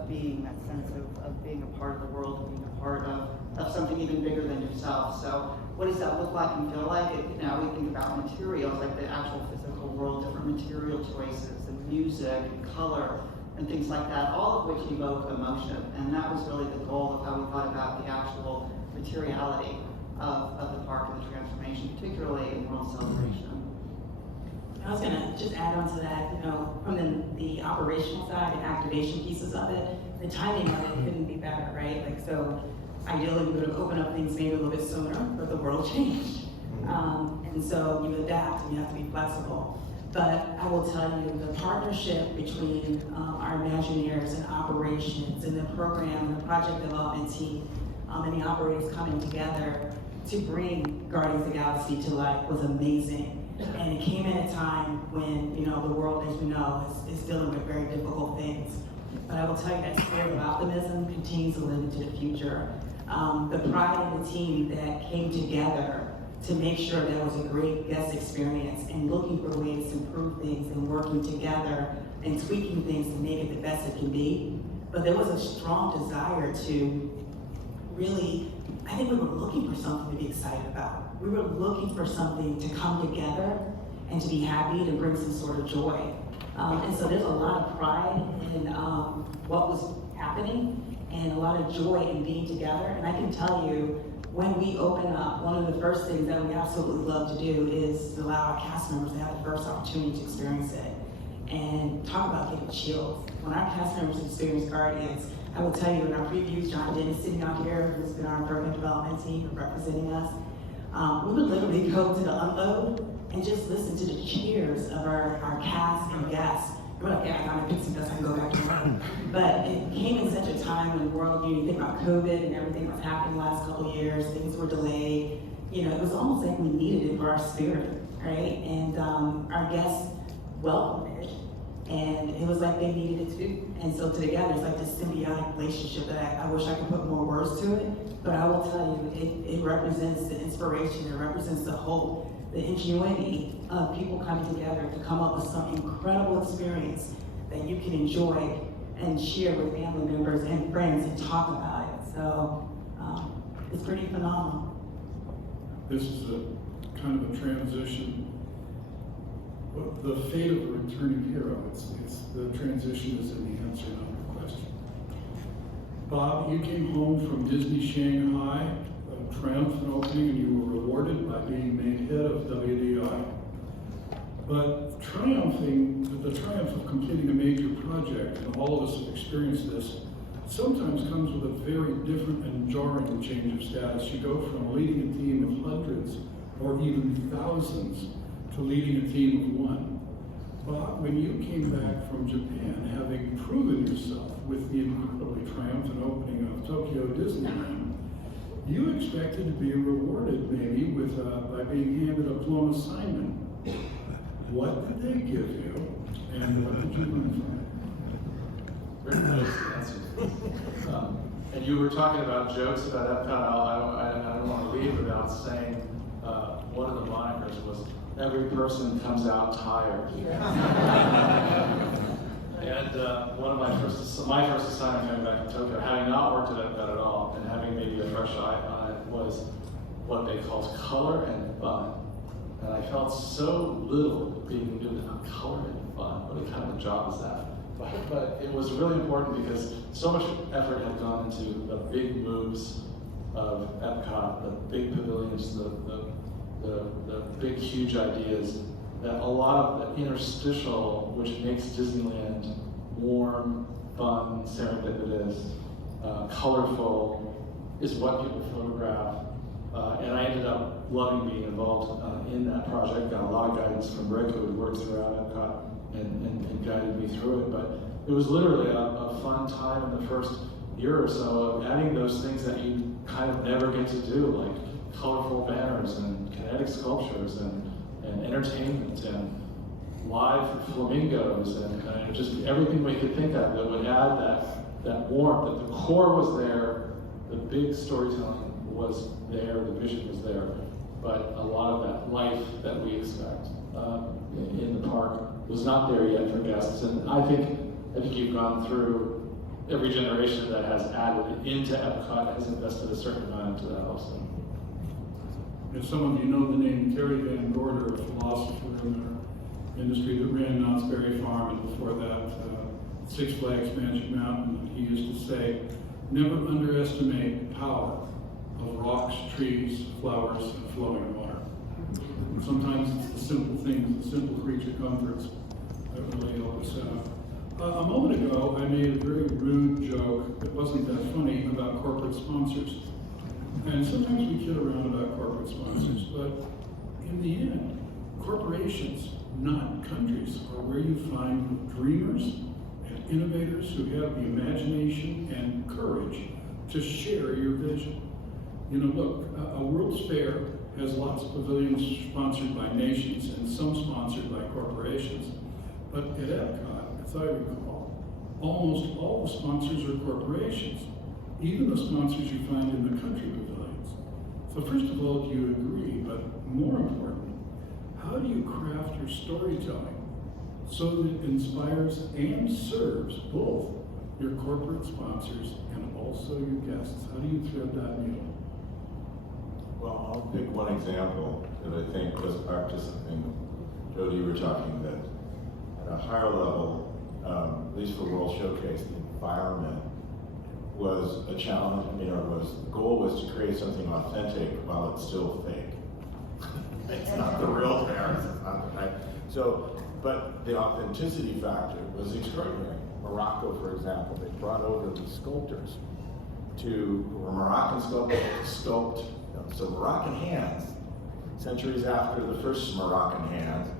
being, that sense of being a part of the world, and being a part of something even bigger than yourself. So what does that look like and feel like? You know, we think about materials, like the actual physical world, different material choices, and music, and color, and things like that, all of which evoke emotion. And that was really the goal of how we thought about the actual materiality of the park and the transformation, particularly in World Celebration. I was gonna just add on to that, you know, from the operational side and activation pieces of it, the timing of it couldn't be better, right? Like, so ideally we would have opened up things maybe a little bit sooner, but the world changed. And so you adapt and you have to be flexible. But I will tell you, the partnership between our Imagineers and operations and the program and the project development team and the operators coming together to bring Guardians of the Galaxy to life was amazing. And it came at a time when, you know, the world, as we know, is dealing with very difficult things. But I will tell you that spirit of optimism continues to live into the future. The pride in the team that came together to make sure there was a great guest experience and looking for ways to improve things and working together and tweaking things to make it the best it can be. But there was a strong desire to really, I think we were looking for something to be excited about. We were looking for something to come together and to be happy, to bring some sort of joy. And so there's a lot of pride in what was happening and a lot of joy in being together. And I can tell you, when we open up, one of the first things that we absolutely love to do is to allow our cast members to have the first opportunity to experience it. And talk about getting chills. When our cast members experience Guardians, I will tell you in our previews, John Dennis sitting out here, who's been our program development team representing us, we would literally go to the unload and just listen to the cheers of our cast and guests. We're like, yeah, I got a pixie dust, I can go back to work. But it came in such a time when the world, you think about COVID and everything that was happening the last couple of years, things were delayed. You know, it was almost like we needed it for our spirit, right? And our guests welcomed it. And it was like they needed it too. And so together, it's like this symbiotic relationship that I wish I could put more words to it. But I will tell you, it represents the inspiration, it represents the hope, the ingenuity of people coming together to come up with some incredible experience that you can enjoy and share with family members and friends and talk about it. So it's pretty phenomenal. This is a kind of a transition. The fate of a returning hero, the transition is in the answer, not the question. Bob, you came home from Disney Shanghai, a triumphant opening, and you were rewarded by being made head of WDI. But the triumph of completing a major project, and all of us have experienced this, sometimes comes with a very different and jarring change of status. You go from leading a team of hundreds or even thousands to leading a team of one. Bob, when you came back from Japan, having proven yourself with the incredibly triumphant opening of Tokyo Disneyland, you expected to be rewarded maybe by being handed a plum assignment. What did they give you, and what did you learn from it? Very nice answer. And you were talking about jokes about Epcot. I don't want to leave without saying one of the monikers was, every person comes out tired. And one of my first assignment coming back to Tokyo, having not worked at Epcot at all, and having maybe a fresh eye on it, was what they called color and fun. And I felt so little being doing color and fun. What kind of a job is that? But it was really important because so much effort had gone into the big moves of Epcot, the big pavilions, the big, huge ideas, that a lot of the interstitial, which makes Disneyland warm, fun, serendipitous, colorful is what people photograph. And I ended up loving being involved in that project. Got a lot of guidance from Rick, who had worked throughout Epcot and guided me through it. But it was literally a fun time in the first year or so of adding those things that you kind of never get to do, like colorful banners and kinetic sculptures and entertainment and live flamingos and just everything we could think of that would add that warmth. That the core was there, the big storytelling was there, the vision was there, but a lot of that life that we expect in the park was not there yet for guests. And I think you've gone through every generation that has added into Epcot has invested a certain amount into that also. And some of you know the name Terry Van Gorder, a philosopher in our industry that ran Knott's Berry Farm, and before that, Six Flags Magic Mountain. He used to say, never underestimate the power of rocks, trees, flowers, and flowing water. And sometimes it's the simple things, the simple creature comforts that really help us out. A moment ago, I made a very rude joke that wasn't that funny about corporate sponsors. And sometimes we kid around about corporate sponsors, but in the end, corporations, not countries, are where you find dreamers and innovators who have the imagination and courage to share your vision. You know, look, a World's Fair has lots of pavilions sponsored by nations and some sponsored by corporations. But at Epcot, as I recall, almost all the sponsors are corporations, even the sponsors you find in the country pavilions. So first of all, do you agree? But more important, how do you craft your storytelling so that it inspires and serves both your corporate sponsors and also your guests? How do you thread that needle? Well, I'll pick one example that I think goes back to something, Jodi, you were talking that at a higher level, at least for World Showcase, the environment was a challenge. I mean, the goal was to create something authentic while it's still fake. It's not the real fair, it's not the right. So, but the authenticity factor was extraordinary. Morocco, for example, they brought over these sculptors who were Moroccan sculptors to sculpt. So Moroccan hands, centuries after the first Moroccan hands,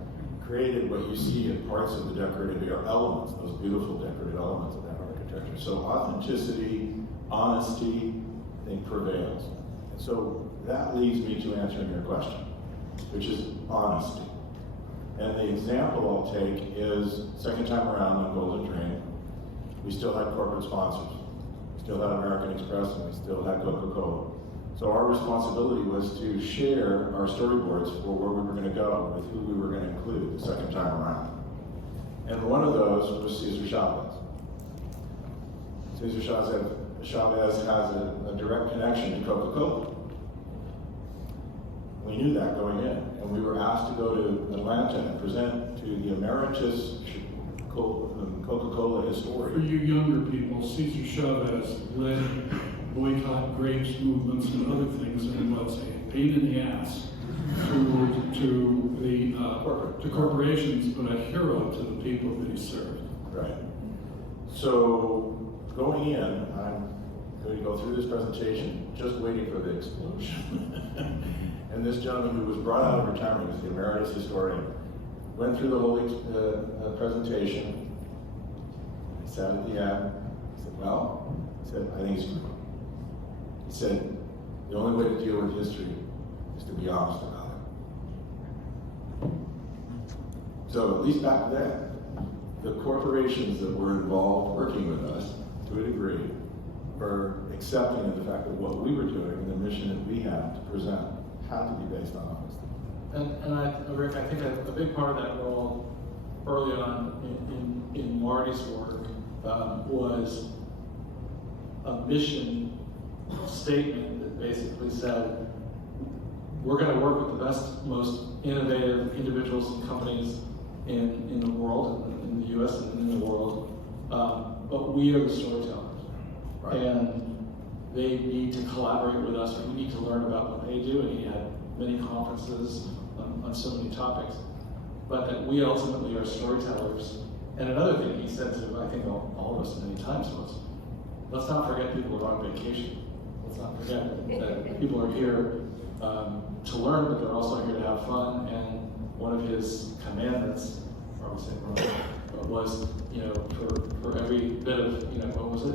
created what you see in parts of the decorative elements, those beautiful decorative elements of that architecture. So authenticity, honesty, I think prevails. And so that leads me to answering your question, which is honesty. And the example I'll take is second time around on Golden Dream, we still had corporate sponsors. We still had American Express and we still had Coca-Cola. So our responsibility was to share our storyboards for where we were going to go, with who we were going to include the second time around. And one of those was Cesar Chavez. Cesar Chavez has a direct connection to Coca-Cola. We knew that going in, and we were asked to go to Atlanta and present to the emeritus Coca-Cola historian. For you younger people, Cesar Chavez led boycott grapes movements and other things, and was a pain in the ass to corporations, but a hero to the people that he served. Right. So going in, I'm going to go through this presentation, just waiting for the explosion. And this gentleman who was brought out of retirement, was the emeritus historian, went through the whole presentation. He sat at the end. He said, "Well," he said, "I think it's true." He said, "The only way to deal with history is to be honest about it." So at least back then, the corporations that were involved working with us, to a degree, were accepting of the fact that what we were doing and the mission that we had to present had to be based on honesty. Rick, I think a big part of that role early on in Marty's work was a mission statement that basically said, we're going to work with the best, most innovative individuals and companies in the world, in the US and in the world, but we are the storytellers. Right. And they need to collaborate with us, and we need to learn about what they do, and he had many conferences on so many topics, but that we ultimately are storytellers, And another thing he said to, I think, all of us many times was, let's not forget people are on vacation. Let's not forget that people are here to learn, but they're also here to have fun. And one of his commandments, or I would say wrong, was, for every bit of, what was it?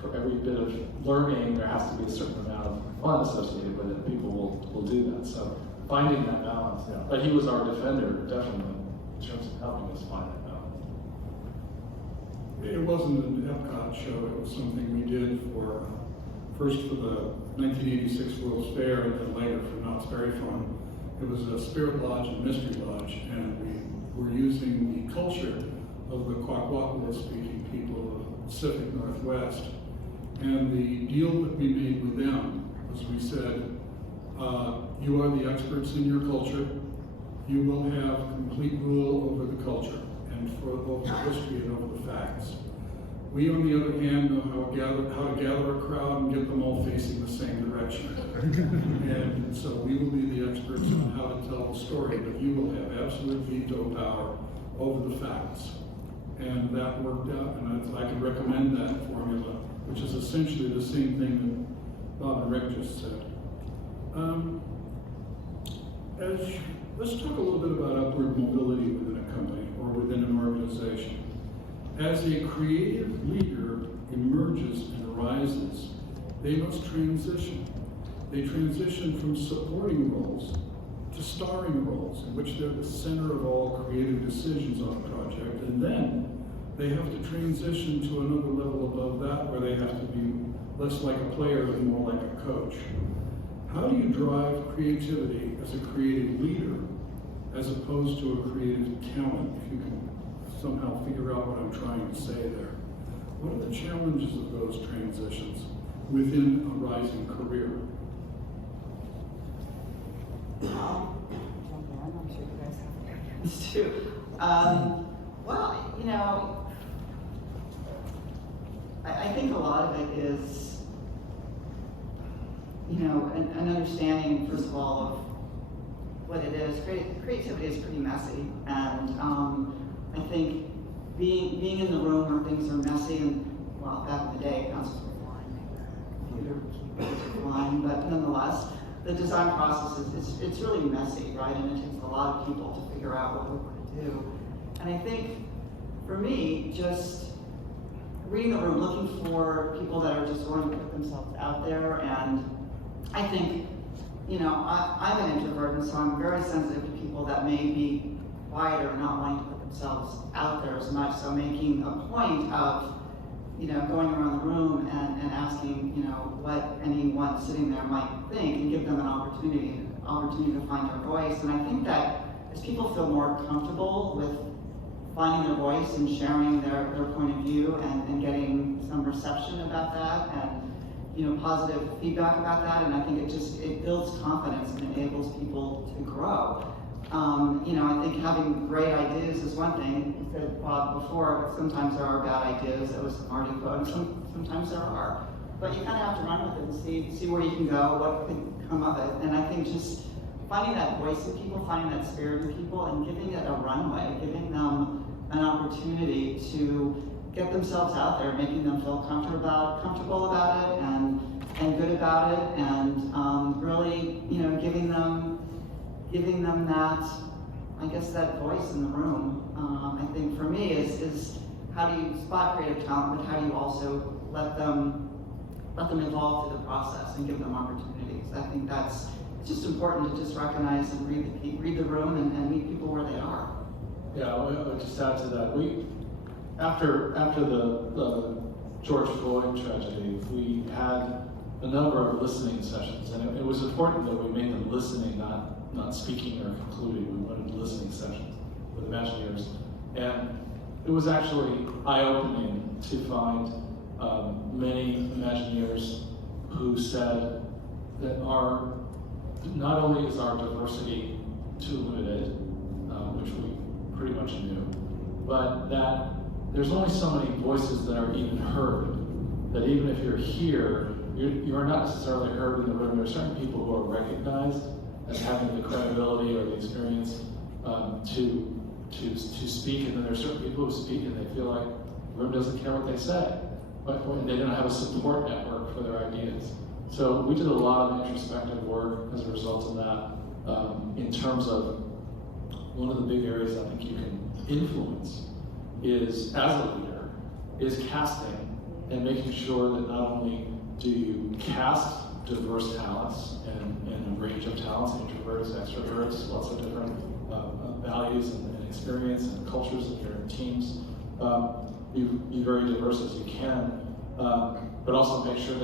For every bit of learning, there has to be a certain amount of fun associated with it. People will do that. So finding that balance. Yeah. But he was our defender, definitely, in terms of helping us find that balance. It wasn't an Epcot show, it was something we did first for the 1986 World's Fair and then later for Knott's Berry Farm. It was a Spirit Lodge and Mystery Lodge, and we were using the culture of the Kwakwaka'wakw speaking people of the Pacific Northwest. And the deal that we made with them was we said, you are the experts in your culture, you will have complete rule over the culture and for both the history and over the facts. We, on the other hand, know how to gather a crowd and get them all facing the same direction. And so we will be the experts on how to tell the story, but you will have absolute veto power over the facts. And that worked out, and I could recommend that formula, which is essentially the same thing that Bob and Rick just said. Let's talk a little bit about upward mobility within a company or within an organization. As a creative leader emerges and arises, they must transition. They transition from supporting roles to starring roles, in which they're the center of all creative decisions on a project, and then they have to transition to another level above that, where they have to be less like a player and more like a coach. How do you drive creativity as a creative leader as opposed to a creative talent, if you can somehow figure out what I'm trying to say there? What are the challenges of those transitions within a rising career? I'm sure you guys have this too. Well, I think a lot of it is, an understanding, first of all, of what it is. Creativity is pretty messy, and I think being in the room where things are messy, and well, back in the day, pencils were flying, computer keyboards were flying, but nonetheless, the design process it's really messy, right? And it takes a lot of people to figure out what we want to do. And I think, for me, just reading the room, looking for people that are just willing to put themselves out there. And I think, I'm an introvert, and so I'm very sensitive to people that may be quieter, not wanting to put themselves out there as much. So making a point of, going around the room and asking, what anyone sitting there might think, and give them an opportunity to find their voice. And I think that as people feel more comfortable with finding their voice and sharing their point of view and getting some reception about that and positive feedback about that, and I think it builds confidence and enables people to grow. I think having great ideas is one thing. You said, Bob, before, sometimes there are bad ideas. That was the Marty quote. Sometimes there are. But you kind of have to run with it and see where you can go, what could come of it. And I think just finding that voice in people, finding that spirit in people, and giving it a runway, giving them an opportunity to get themselves out there, making them feel comfortable about it and good about it, and really, giving them that, I guess, that voice in the room. I think for me is how do you spot creative talent, but how do you also let them evolve through the process and give them opportunities. I think it's just important to just recognize and read the room and meet people where they are. Yeah, I would just add to that. After the George Floyd tragedy, we had a number of listening sessions, and it was important that we made them listening, not speaking or concluding. We wanted listening sessions with Imagineers, and it was actually eye-opening to find many Imagineers who said that not only is our diversity too limited, which we pretty much knew, but that there's only so many voices that are even heard, that even if you're here, you're not necessarily heard in the room. There are certain people who are recognized as having the credibility or the experience to to speak, and then there's certain people who speak and they feel like the room doesn't care what they say, but they don't have a support network for their ideas. So we did a lot of introspective work as a result of that, in terms of one of the big areas I think you can influence is, as a leader, is casting and making sure that not only do you cast diverse talents and a range of talents, introverts, extroverts, lots of different values and experience and cultures in your teams, be very diverse as you can, but also make sure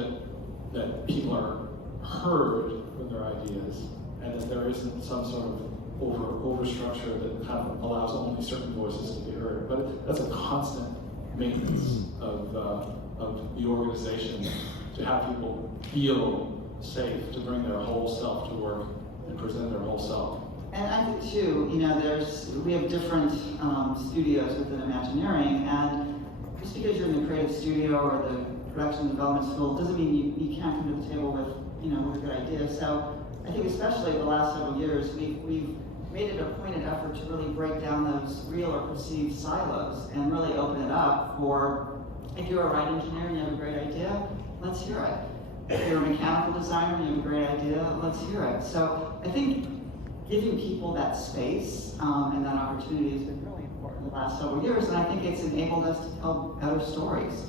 that people are heard for their ideas and that there isn't some sort of overstructure that kind of allows only certain voices to be heard. But that's a constant maintenance of the organization, to have people feel safe to bring their whole self to work and present their whole self. And I think too, we have different studios within Imagineering, and just because you're in the creative studio or the production and development school doesn't mean you can't come to the table with a good idea. So I think especially the last several years, we've made it a pointed effort to really break down those real or perceived silos and really open it up for, if you're a right engineer and you have a great idea, let's hear it. If you're a mechanical designer and you have a great idea, let's hear it. So I think giving people that space and that opportunity has been really important the last several years, and I think it's enabled us to tell better stories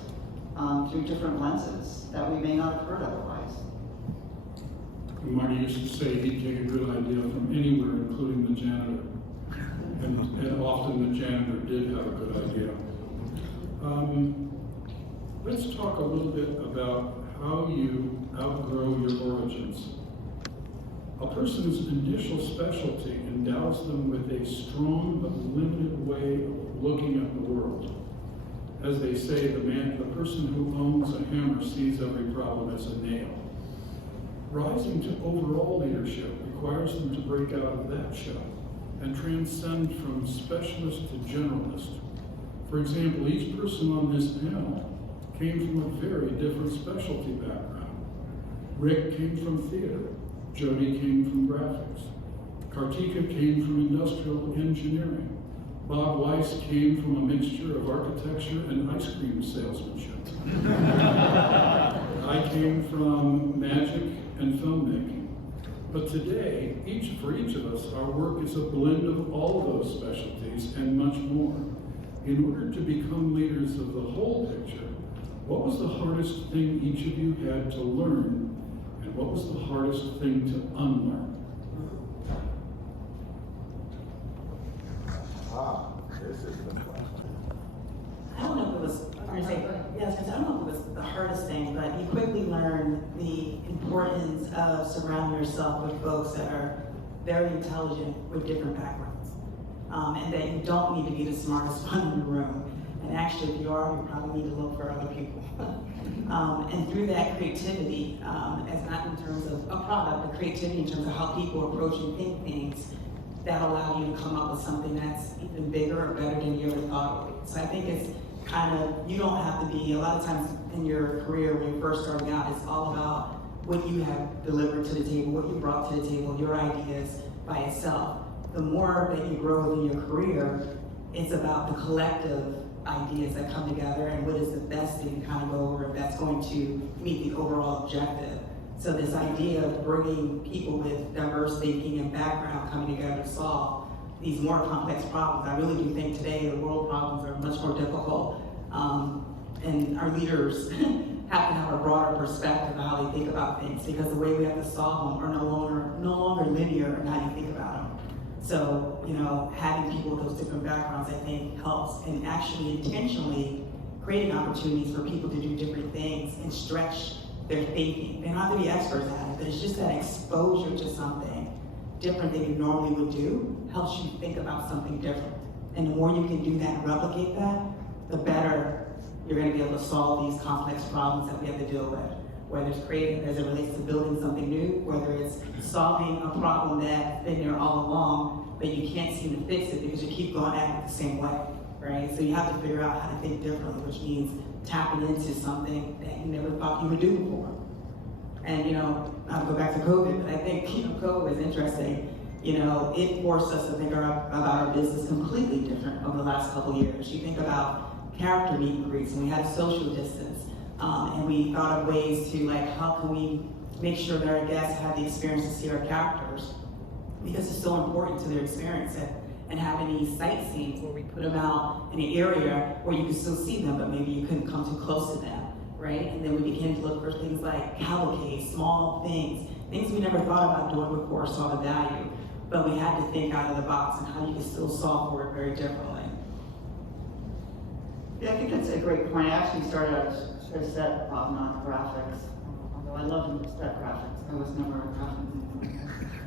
through different lenses that we may not have heard otherwise. Marty used to say he'd take a good idea from anywhere, including the janitor. And often the janitor did have a good idea. Let's talk a little bit about how you outgrow your origins. A person's initial specialty endows them with a strong but limited way of looking at the world. As they say, the person who owns a hammer sees every problem as a nail. Rising to overall leadership requires them to break out of that shell and transcend from specialist to generalist. For example, each person on this panel came from a very different specialty background. Rick came from theater. Jodi came from graphics. Kartika came from industrial engineering. Bob Weis came from a mixture of architecture and ice cream salesmanship. I came from magic and filmmaking. But today, for each of us, our work is a blend of all those specialties and much more. In order to become leaders of the whole picture, what was the hardest thing each of you had to learn, and what was the hardest thing to unlearn? This is the question. I don't know if it was, I don't know if it was the hardest thing, but you quickly learn the importance of surrounding yourself with folks that are very intelligent with different backgrounds. And that you don't need to be the smartest one in the room. And actually, if you are, you probably need to look for other people. And through that creativity, as not in terms of a product, but creativity in terms of how people approach and think things, that allow you to come up with something that's even bigger or better than you ever thought of. So I think it's kind of, you don't have to be, a lot of times in your career when you're first starting out, it's all about what you have delivered to the table, what you brought to the table, your ideas by itself. The more that you grow in your career, it's about the collective ideas that come together and what is the best thing to kind of go over if that's going to meet the overall objective. So this idea of bringing people with diverse thinking and background coming together to solve these more complex problems. I really do think today the world problems are much more difficult, and our leaders have to have a broader perspective of how they think about things, because the way we have to solve them are no longer linear in how you think about them. So, having people with those different backgrounds, I think, helps, and actually intentionally creating opportunities for people to do different things and stretch their thinking. They don't have to be experts at it, but it's just that exposure to something different than you normally would do helps you think about something different. And the more you can do that and replicate that, the better you're going to be able to solve these complex problems that we have to deal with. Whether it's creative as it relates to building something new, whether it's solving a problem that's been there all along, but you can't seem to fix it because you keep going at it the same way, right? So you have to figure out how to think differently, which means tapping into something that you never thought you would do before. And I'll go back to COVID, but I think COVID was interesting. You know, it forced us to think about our business completely different over the last couple of years. You think about character meet and greets, and we had social distance, and we thought of ways to, like, how can we make sure that our guests have the experience to see our characters, because it's so important to their experience. And having these sightseeing where we put them out in an area where you can still see them, but maybe you couldn't come too close to them, right? And then we began to look for things like cavalcades, small things we never thought about doing before, saw the value. But we had to think out of the box and how you can still solve for it very differently. Yeah, I think that's a great point. I actually started out as a set not graphics, although I love to set graphics. I was never a graphic.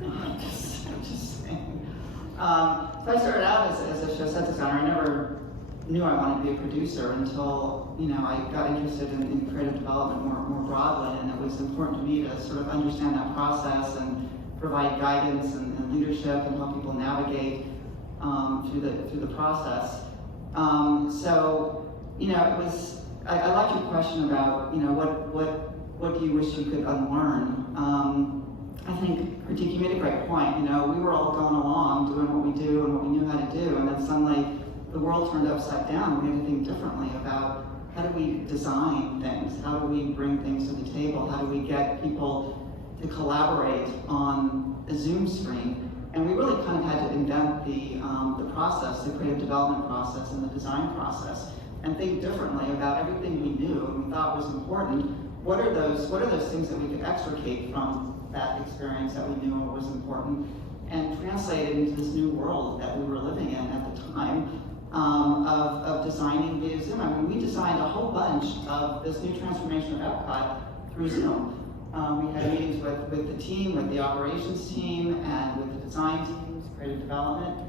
I'm just saying. So I started out as a show set designer. I never knew I wanted to be a producer until, you know, I got interested in creative development more broadly, and it was important to me to sort of understand that process and provide guidance and leadership and help people navigate through the process. So, you know, it was, I like your question about, you know, what do you wish you could unlearn? I think, Kartika, you made a great point. You know, we were all going along doing what we do and what we knew how to do, and then suddenly the world turned upside down. We had to think differently about how do we design things? How do we bring things to the table? How do we get people to collaborate on a Zoom screen? And we really kind of had to invent the process, the creative development process and the design process, and think differently about everything we knew and we thought was important. What are those things that we could extricate from that experience that we knew was important and translate it into this new world that we were living in at the time of designing via Zoom? I mean, we designed a whole bunch of this new transformation of Epcot through Zoom. We had meetings with the team, with the operations team, and with the design teams, creative development.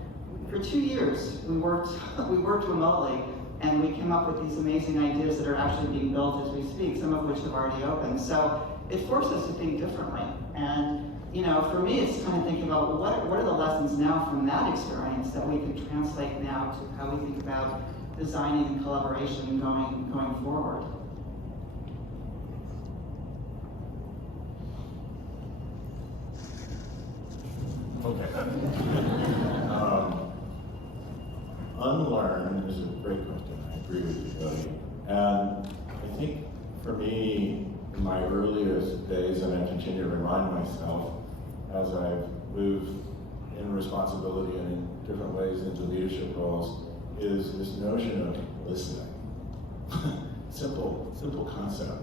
For 2 years, we worked remotely, and we came up with these amazing ideas that are actually being built as we speak, some of which have already opened. So it forced us to think differently. And, you know, for me, it's kind of thinking about, well, what are the lessons now from that experience that we could translate now to how we think about designing and collaboration going forward? Okay. Unlearn is a great question. I agree with you, Jodi. And I think for me, in my earliest days, and I continue to remind myself as I've moved in responsibility and in different ways into leadership roles, is this notion of listening. simple concept.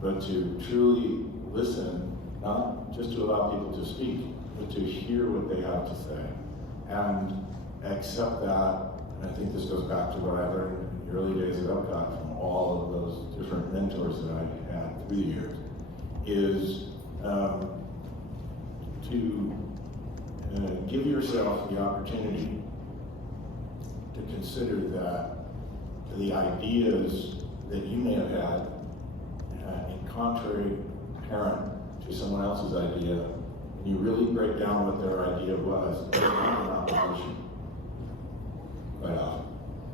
But to truly listen, not just to allow people to speak, but to hear what they have to say and accept that. And I think this goes back to what I learned in the early days of Epcot from all of those different mentors that I had through the years, is to give yourself the opportunity to consider that the ideas that you may have had in contrary parent to someone else's idea, and you really break down what their idea was, it was not an opposition. Quite often,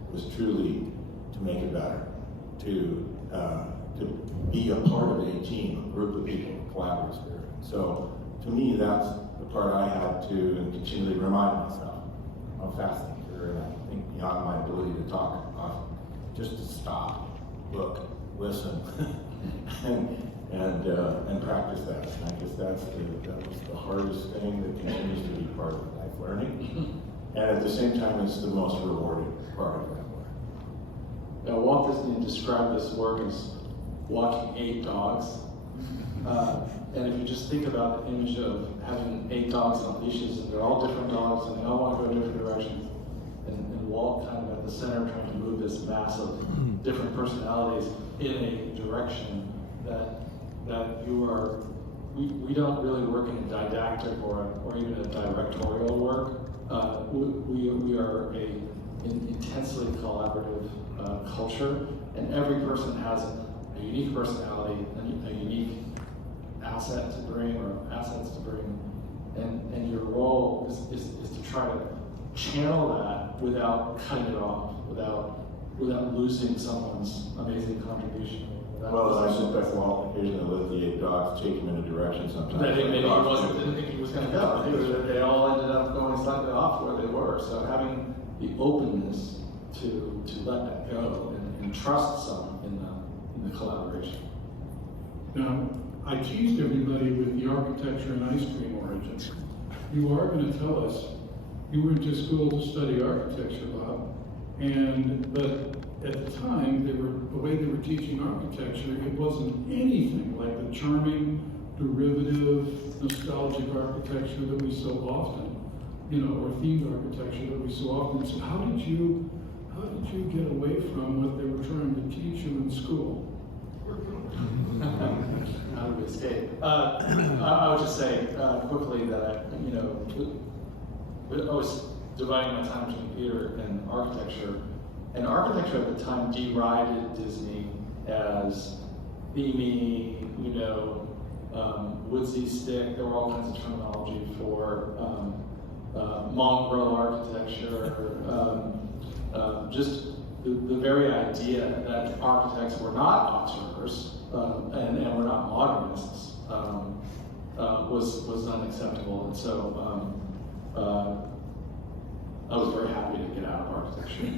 it was truly to make it better, to be a part of a team, a group of people, a collaborative spirit. So to me, that's the part I had to continually remind myself. I'm fasting here, and I think beyond my ability to talk often, just to stop, look, listen, and practice that. And I guess that was the hardest thing that continues to be part of life learning. And at the same time, it's the most rewarding part of that work. Now, Walt Disney described this work as walking 8 dogs. And if you just think about the image of having 8 dogs on leashes, and they're all different dogs, and they all want to go different directions, and Walt kind of at the center trying to move this mass of different personalities in a direction that we don't really work in a didactic or even a directorial work. We are an intensely collaborative culture, and every person has a unique personality, a unique asset to bring or assets to bring, and your role is to try to channel that without cutting it off, without losing someone's amazing contribution. Well, I suspect Walt occasionally let the 8 dogs take him in a direction sometimes. That maybe he didn't think he was going to go. They all ended up going slightly off where they were. So having the openness to let that go and trust some in the collaboration. Now, I teased everybody with the architecture and ice cream origins. You are going to tell us you went to school to study architecture, Bob, but at the time, the way they were teaching architecture, it wasn't anything like the charming, derivative, nostalgic architecture that we so often, or themed architecture that we so often. So how did you get away from what they were trying to teach you in school? How do we escape? I would just say quickly that I was dividing my time between theater and architecture. And architecture at the time derided Disney as themey, woodsy stick. There were all kinds of terminology for mongrel architecture. Just the very idea that architects were not observers and were not modernists was unacceptable. And so I was very happy to get out of architecture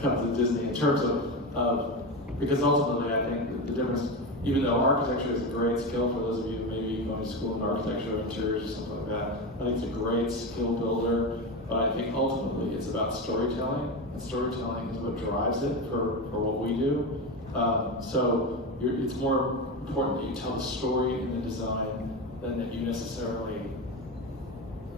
come to Disney in terms of because ultimately I think the difference, even though architecture is a great skill for those of you who maybe going to school in architecture, interiors, or something like that, I think it's a great skill builder, but I think ultimately it's about storytelling, and storytelling is what drives it for what we do. So it's more important that you tell the story in the design than that you necessarily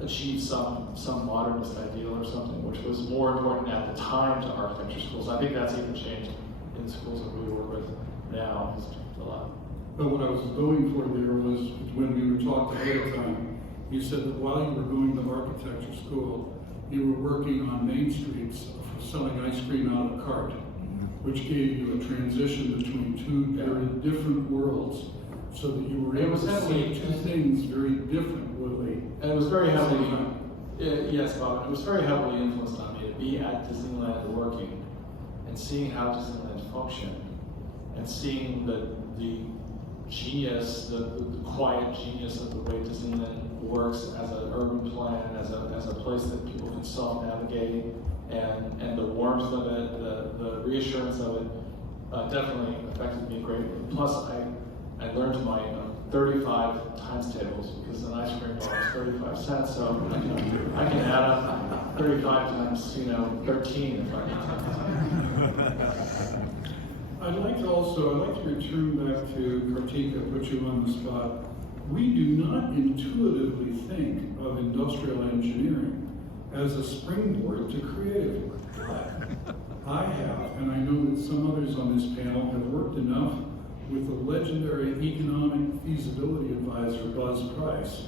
achieve some modernist ideal or something, which was more important at the time to architecture schools. I think that's even changed in schools that we work with now. It's a lot. But what I was going for there was when we were talking ahead of time, you said that while you were going to architecture school, you were working on main streets for selling ice cream out of a cart, which gave you a transition between two very different worlds, so that you were able to see two things very differently. And it was very heavily, yes, Bob, it was very heavily influenced on me to be at Disneyland working and seeing how Disneyland functioned and seeing the genius, the quiet genius of the way Disneyland works as an urban plan, as a place that people can self-navigate, and the warmth of it, the reassurance of it definitely affected me greatly. Plus, I learned my 35 times tables because an ice cream bar is 35 cents, so I can add up 35 times 13 if I need to. I'd like to return back to Kartika, put you on the spot. We do not intuitively think of industrial engineering as a springboard to creative work. But I have, and I know that some others on this panel have worked enough with the legendary economic feasibility advisor Buzz Price,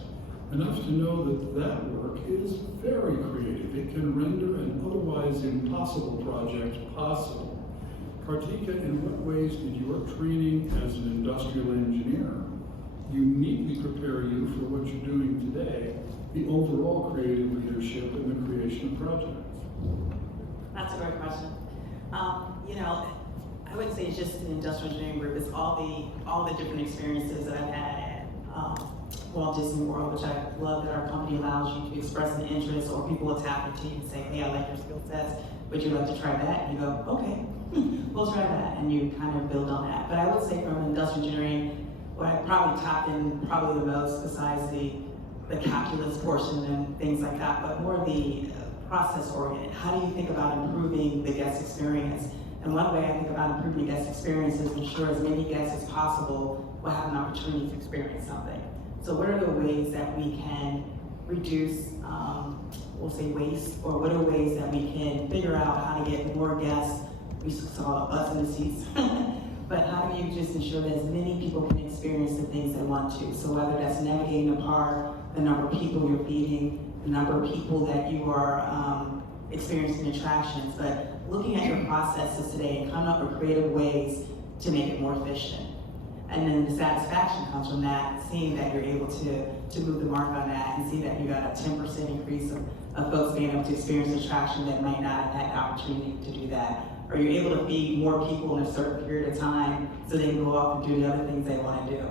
enough to know that work is very creative. It can render an otherwise impossible project possible. Kartika, in what ways did your training as an industrial engineer uniquely prepare you for what you're doing today, the overall creative leadership in the creation of projects? That's a great question. I would say it's just an industrial engineering group. It's all the different experiences that I've had at Walt Disney World, which I love that our company allows you to express an interest, or people will tap into you and say, hey, I like your skill sets. Would you like to try that? And you go, okay, we'll try that. And you kind of build on that. But I would say from industrial engineering, what I probably tapped in probably the most, besides the calculus portion and things like that, but more the process oriented. How do you think about improving the guest experience? And one way I think about improving the guest experience is ensure as many guests as possible will have an opportunity to experience something. So what are the ways that we can reduce, we'll say waste, or what are ways that we can figure out how to get more guests? We saw butts in the seats. But how do you just ensure that as many people can experience the things they want to? So whether that's navigating the park, the number of people you're feeding, the number of people that you are experiencing attractions, but looking at your processes today and coming up with creative ways to make it more efficient. And then the satisfaction comes from that, seeing that you're able to move the mark on that and see that you got a 10% increase of folks being able to experience attraction that might not have had the opportunity to do that Or you're able to feed more people in a certain period of time so they can go off and do the other things they want to do.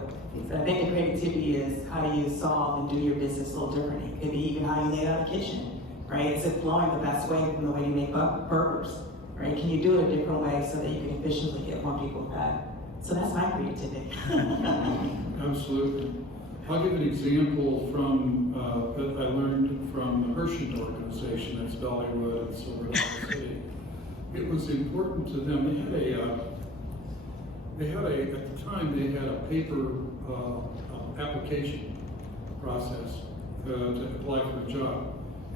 So I think the creativity is how do you solve and do your business a little differently. It could be even how you lay out a kitchen, right? Is it flowing the best way from the way you make burgers, right? Can you do it a different way so that you can efficiently get more people fed? So that's my creativity. Absolutely. I'll give an example from that I learned from the Hershey organization. That's Dollywood and Silver Dollar City. It was important to them. At the time they had a paper application process to apply for a job.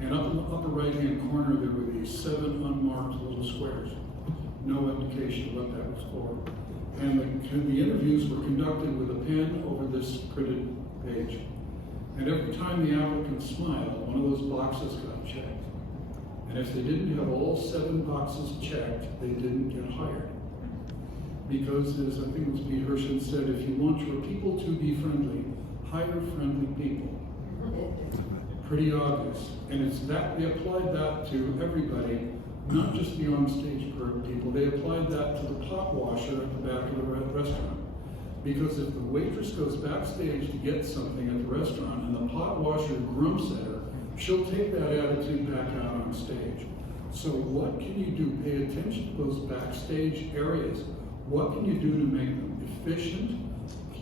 And up in the upper right-hand corner there were these 7 unmarked little squares. No indication of what that was for. And the interviews were conducted with a pen over this printed page. And every time the applicant smiled, one of those boxes got checked. And if they didn't have all 7 boxes checked, they didn't get hired. Because, as I think it was Pete Hershey said, if you want your people to be friendly, hire friendly people. Pretty obvious. And it's that they applied that to everybody, not just the on-stage people. They applied that to the pot washer at the back of the restaurant. Because if the waitress goes backstage to get something at the restaurant and the pot washer grumps at her, she'll take that attitude back out on stage. So what can you do? Pay attention to those backstage areas. What can you do to make them efficient,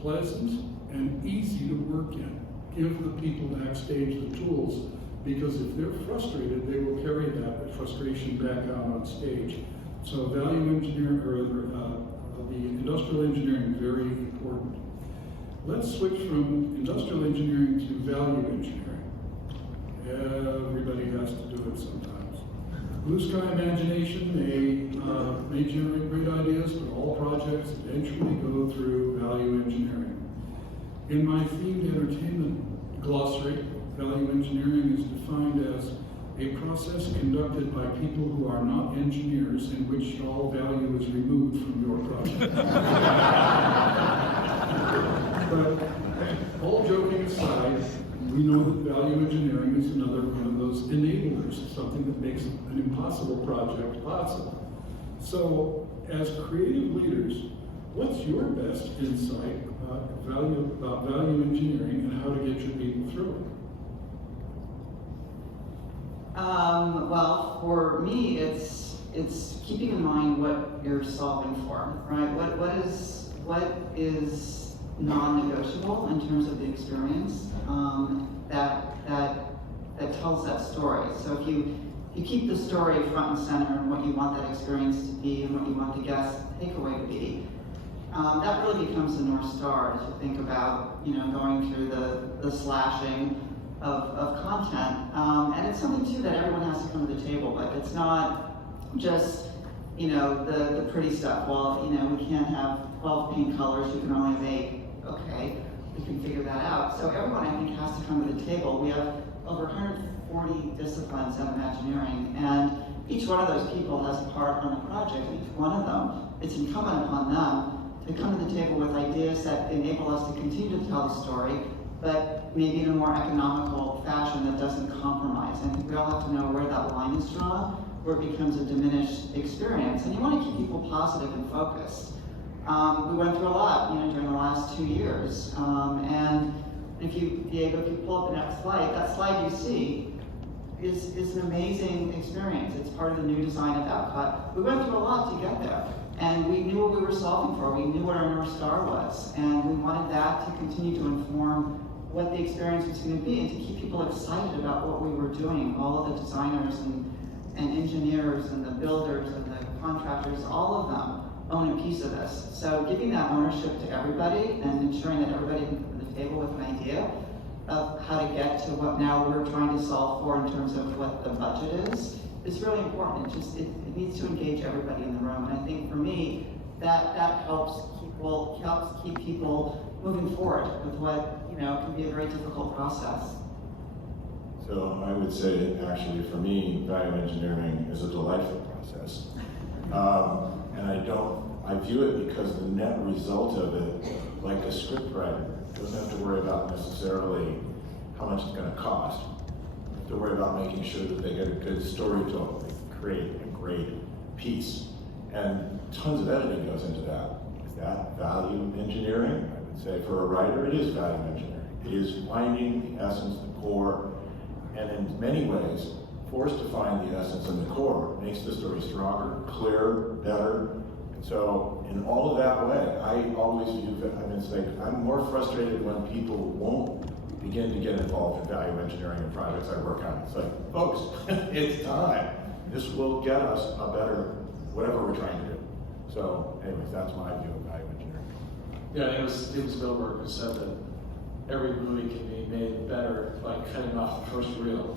pleasant, and easy to work in? Give the people backstage the tools, because if they're frustrated, they will carry that frustration back out on stage. So value engineering, or the industrial engineering is very important. Let's switch from industrial engineering to value engineering. Everybody has to do it sometimes. Blue sky imagination may generate great ideas, but all projects eventually go through value engineering. In my themed entertainment glossary, value engineering is defined as a process conducted by people who are not engineers in which all value is removed from your project. But all joking aside, we know that value engineering is another one of those enablers, something that makes an impossible project possible. So, as creative leaders, what's your best insight about value engineering and how to get your people through it? Well, for me, it's keeping in mind what you're solving for, right? What is non-negotiable in terms of the experience that tells that story. So if you keep the story front and center and what you want that experience to be and what you want the guest takeaway to be, that really becomes the North Star as you think about, going through the slashing of content. And it's something too that everyone has to come to the table with. It's not just, the pretty stuff. Well, we can't have 12 paint colors, you can only have 8. Okay, we can figure that out. So everyone, I think, has to come to the table. We have over 140 disciplines of Imagineering, and each one of those people has a part on the project. Each one of them, it's incumbent upon them to come to the table with ideas that enable us to continue to tell the story, but maybe in a more economical fashion that doesn't compromise. And we all have to know where that line is drawn, where it becomes a diminished experience. And you want to keep people positive and focused. We went through a lot, during the last 2 years. And if you pull up the next slide, that slide you see is an amazing experience. It's part of the new design of Epcot. We went through a lot to get there. And we knew what we were solving for. We knew what our North Star was. And we wanted that to continue to inform what the experience was going to be and to keep people excited about what we were doing. All of the designers and engineers and the builders and the contractors, all of them own a piece of this. So giving that ownership to everybody and ensuring that everybody can come to the table with an idea of how to get to what now we're trying to solve for in terms of what the budget is really important. It needs to engage everybody in the room. And I think for me, that helps keep people moving forward with what, can be a very difficult process. So I would say, actually, for me, value engineering is a delightful process. And I view it because the net result of it, like a script writer, doesn't have to worry about necessarily how much it's going to cost. They have to worry about making sure that they get a good story told, they create a great piece. And tons of editing goes into that. Is that value engineering? I would say for a writer, it is value engineering. It is finding the essence, the core, and in many ways, forced to find the essence and the core makes the story stronger, clearer, better. And so in all of that way, I always view, I'm more frustrated when people won't begin to get involved in value engineering in projects I work on. It's like, folks, it's time. This will get us a better, whatever we're trying to do. So anyways, that's my view of value engineering. Yeah, it was Spielberg who said that every movie can be made better by cutting off the first reel.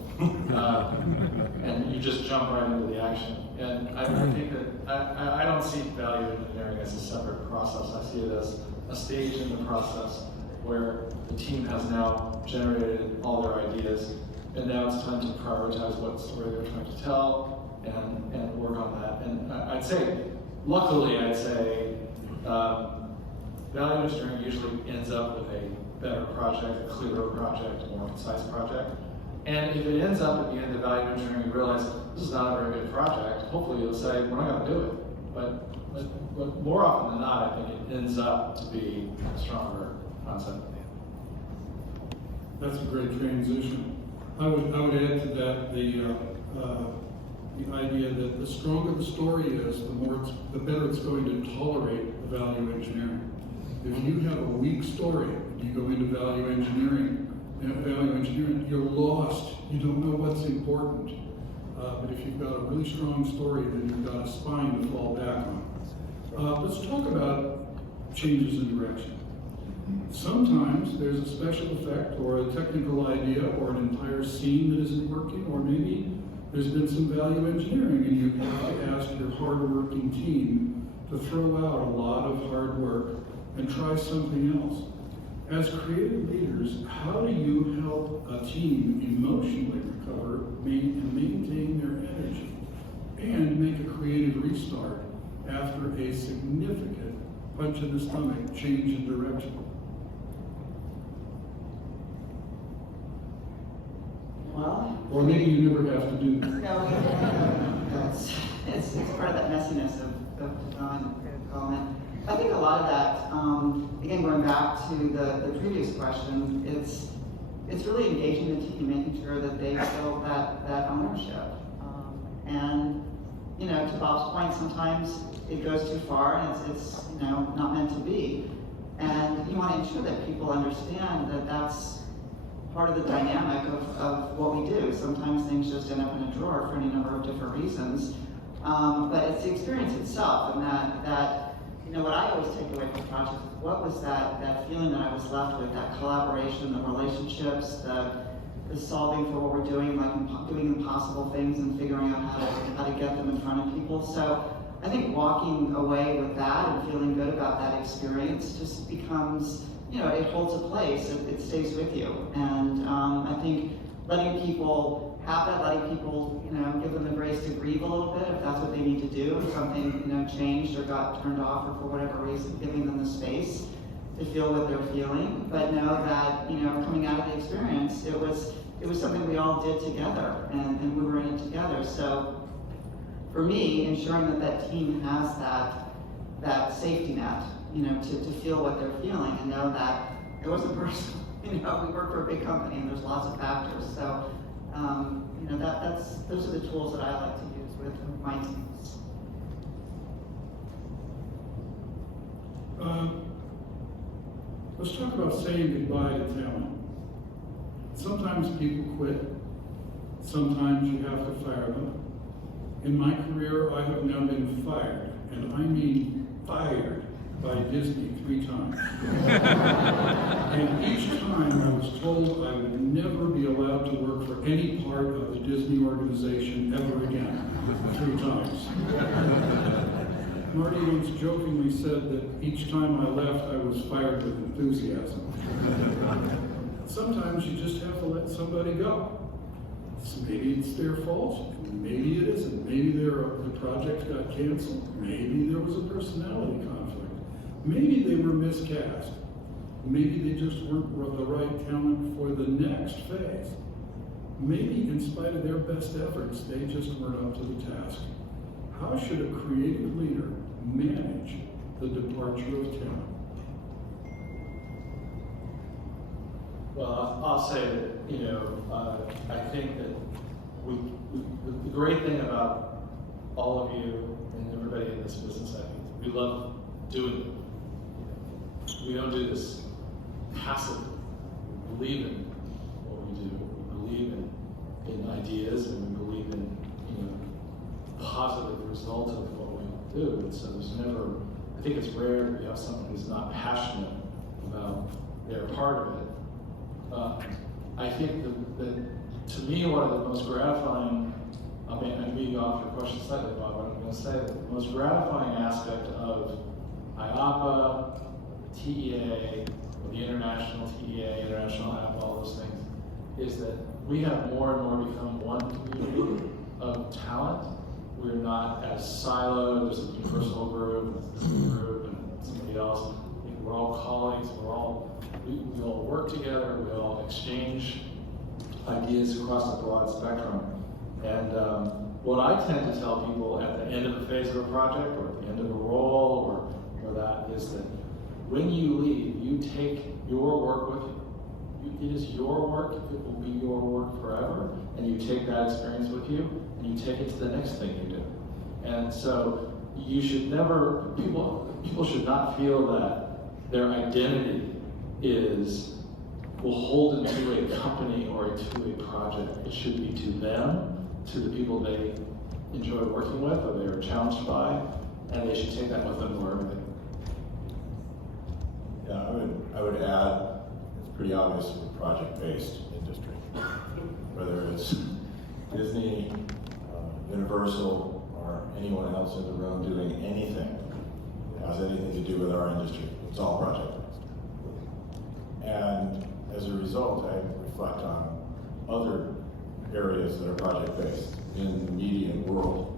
And you just jump right into the action. And I think that I don't see value engineering as a separate process. I see it as a stage in the process where the team has now generated all their ideas, and now it's time to prioritize what story they're trying to tell and work on that. And I'd say, luckily, value engineering usually ends up with a better project, a clearer project, a more concise project. And if it ends up at the end of value engineering, you realize this is not a very good project, hopefully you'll say, we're not going to do it. But more often than not, I think it ends up to be a stronger concept. That's a great transition. I would add to that the idea that the stronger the story is, the better it's going to tolerate the value engineering. If you have a weak story, you go into value engineering, you're lost. You don't know what's important. But if you've got a really strong story, then you've got a spine to fall back on. Let's talk about changes in direction. Sometimes there's a special effect or a technical idea or an entire scene that isn't working, or maybe there's been some value engineering and you have to ask your hard-working team to throw out a lot of hard work and try something else. As creative leaders, how do you help a team emotionally recover and maintain their energy and make a creative restart after a significant punch in the stomach change in direction? Well, Or maybe you never have to do that. no, it's part of that messiness of design comment. I think a lot of that, again, going back to the previous question, it's really engaging the team, making sure that they feel that ownership. And to Bob's point, sometimes it goes too far and it's not meant to be. And you want to ensure that people understand that that's part of the dynamic of what we do. Sometimes things just end up in a drawer for any number of different reasons. But it's the experience itself, and that what I always take away from projects is what was that feeling that I was left with, that collaboration, the relationships, the solving for what we're doing, like doing impossible things and figuring out how to get them in front of people. So I think walking away with that and feeling good about that experience just becomes, it holds a place, it stays with you. And I think letting people have that, letting people, give them the grace to grieve a little bit if that's what they need to do, if something, changed or got turned off or for whatever reason, giving them the space to feel what they're feeling, but know that, coming out of the experience, it was something we all did together and we were in it together. So for me, ensuring that team has that safety net, to feel what they're feeling and know that it wasn't personal. We work for a big company and there's lots of factors. So, those are the tools that I like to use with my teams. Let's talk about saying goodbye to talent. Sometimes people quit. Sometimes you have to fire them. In my career, I have now been fired, and I mean fired, by Disney 3 times. And each time I was told I would never be allowed to work for any part of the Disney organization ever again. 3 times. Marty once jokingly said that each time I left, I was fired with enthusiasm. Sometimes you just have to let somebody go. So maybe it's their fault, maybe it isn't. Maybe the project got canceled. Maybe there was a personality conflict. Maybe they were miscast. Maybe they just weren't the right talent for the next phase. Maybe in spite of their best efforts, they just weren't up to the task. How should a creative leader manage the departure of talent? Well, I'll say that, I think that the great thing about all of you and everybody in this business, I think, we love doing it. We don't do this passively. We believe in what we do. We believe in ideas, and we believe in, positive result of what we do. And so there's never, I think it's rare that we have someone who's not passionate about their part of it. I think that to me, one of the most gratifying, I'm being off your question slightly, Bob, but I'm going to say that the most gratifying aspect of IAAPA, TEA, or the international TEA, international IAAPA, all those things, is that we have more and more become one community of talent. We're not as siloed. There's a personal group, this group, and somebody else. I think we're all colleagues. We all work together. We all exchange ideas across a broad spectrum. And what I tend to tell people at the end of a phase of a project, or at the end of a role, or that, is that when you leave, you take your work with you. It is your work. It will be your work forever. And you take that experience with you, and you take it to the next thing you do. And so you should never, people should not feel that their identity is beholden to a company or to a project. It should be to them, to the people they enjoy working with or they are challenged by, and they should take that with them wherever they go. Yeah, I would add, it's pretty obvious with project-based industry. Whether it's Disney, Universal, or anyone else in the room doing anything that has anything to do with our industry, it's all project-based. And as a result, I reflect on other areas that are project-based in the media world,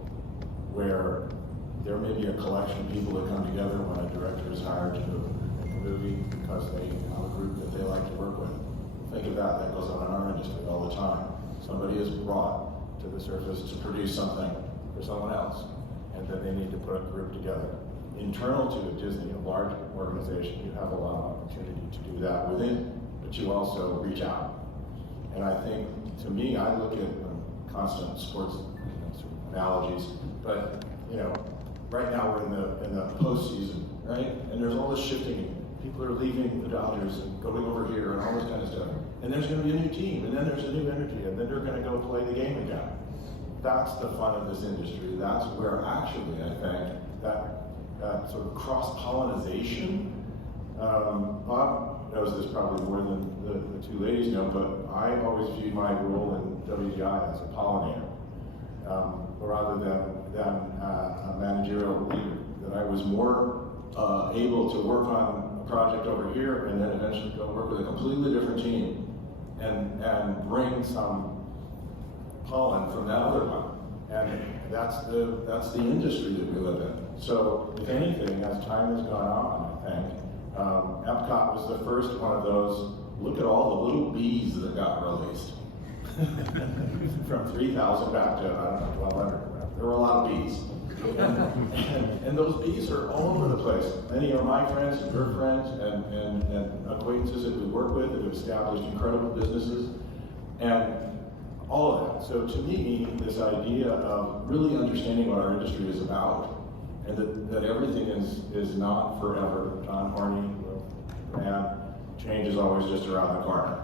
where there may be a collection of people that come together when a director is hired to make a movie because they have a group that they like to work with. Think of that goes on in our industry all the time. Somebody is brought to the surface to produce something for someone else, and then they need to put a group together. Internal to a Disney, a large organization, you have a lot of opportunity to do that within, but you also reach out. And I think, to me, I look at constant sports analogies, but right now we're in the postseason, right? And there's all this shifting. People are leaving the Dodgers and going over here and all this kind of stuff. And there's going to be a new team, and then there's a new energy, and then they're going to go play the game again. That's the fun of this industry. That's where actually I think that sort of cross-pollinization, Bob knows this probably more than the two ladies know, but I always viewed my role in WGI as a pollinator, rather than a managerial leader. That I was more able to work on a project over here and then eventually go work with a completely different team and bring some pollen from that other one. And that's the industry that we live in. So if anything, as time has gone on, I think, Epcot was the first one of those, look at all the little bees that got released. From 3,000 back to, 1,200. There were a lot of bees. And those bees are all over the place. Many are my friends and your friends and acquaintances that we work with that have established incredible businesses. And all of that. So to me, this idea of really understanding what our industry is about, and that everything is not forever. John Horney, and change is always just around the corner.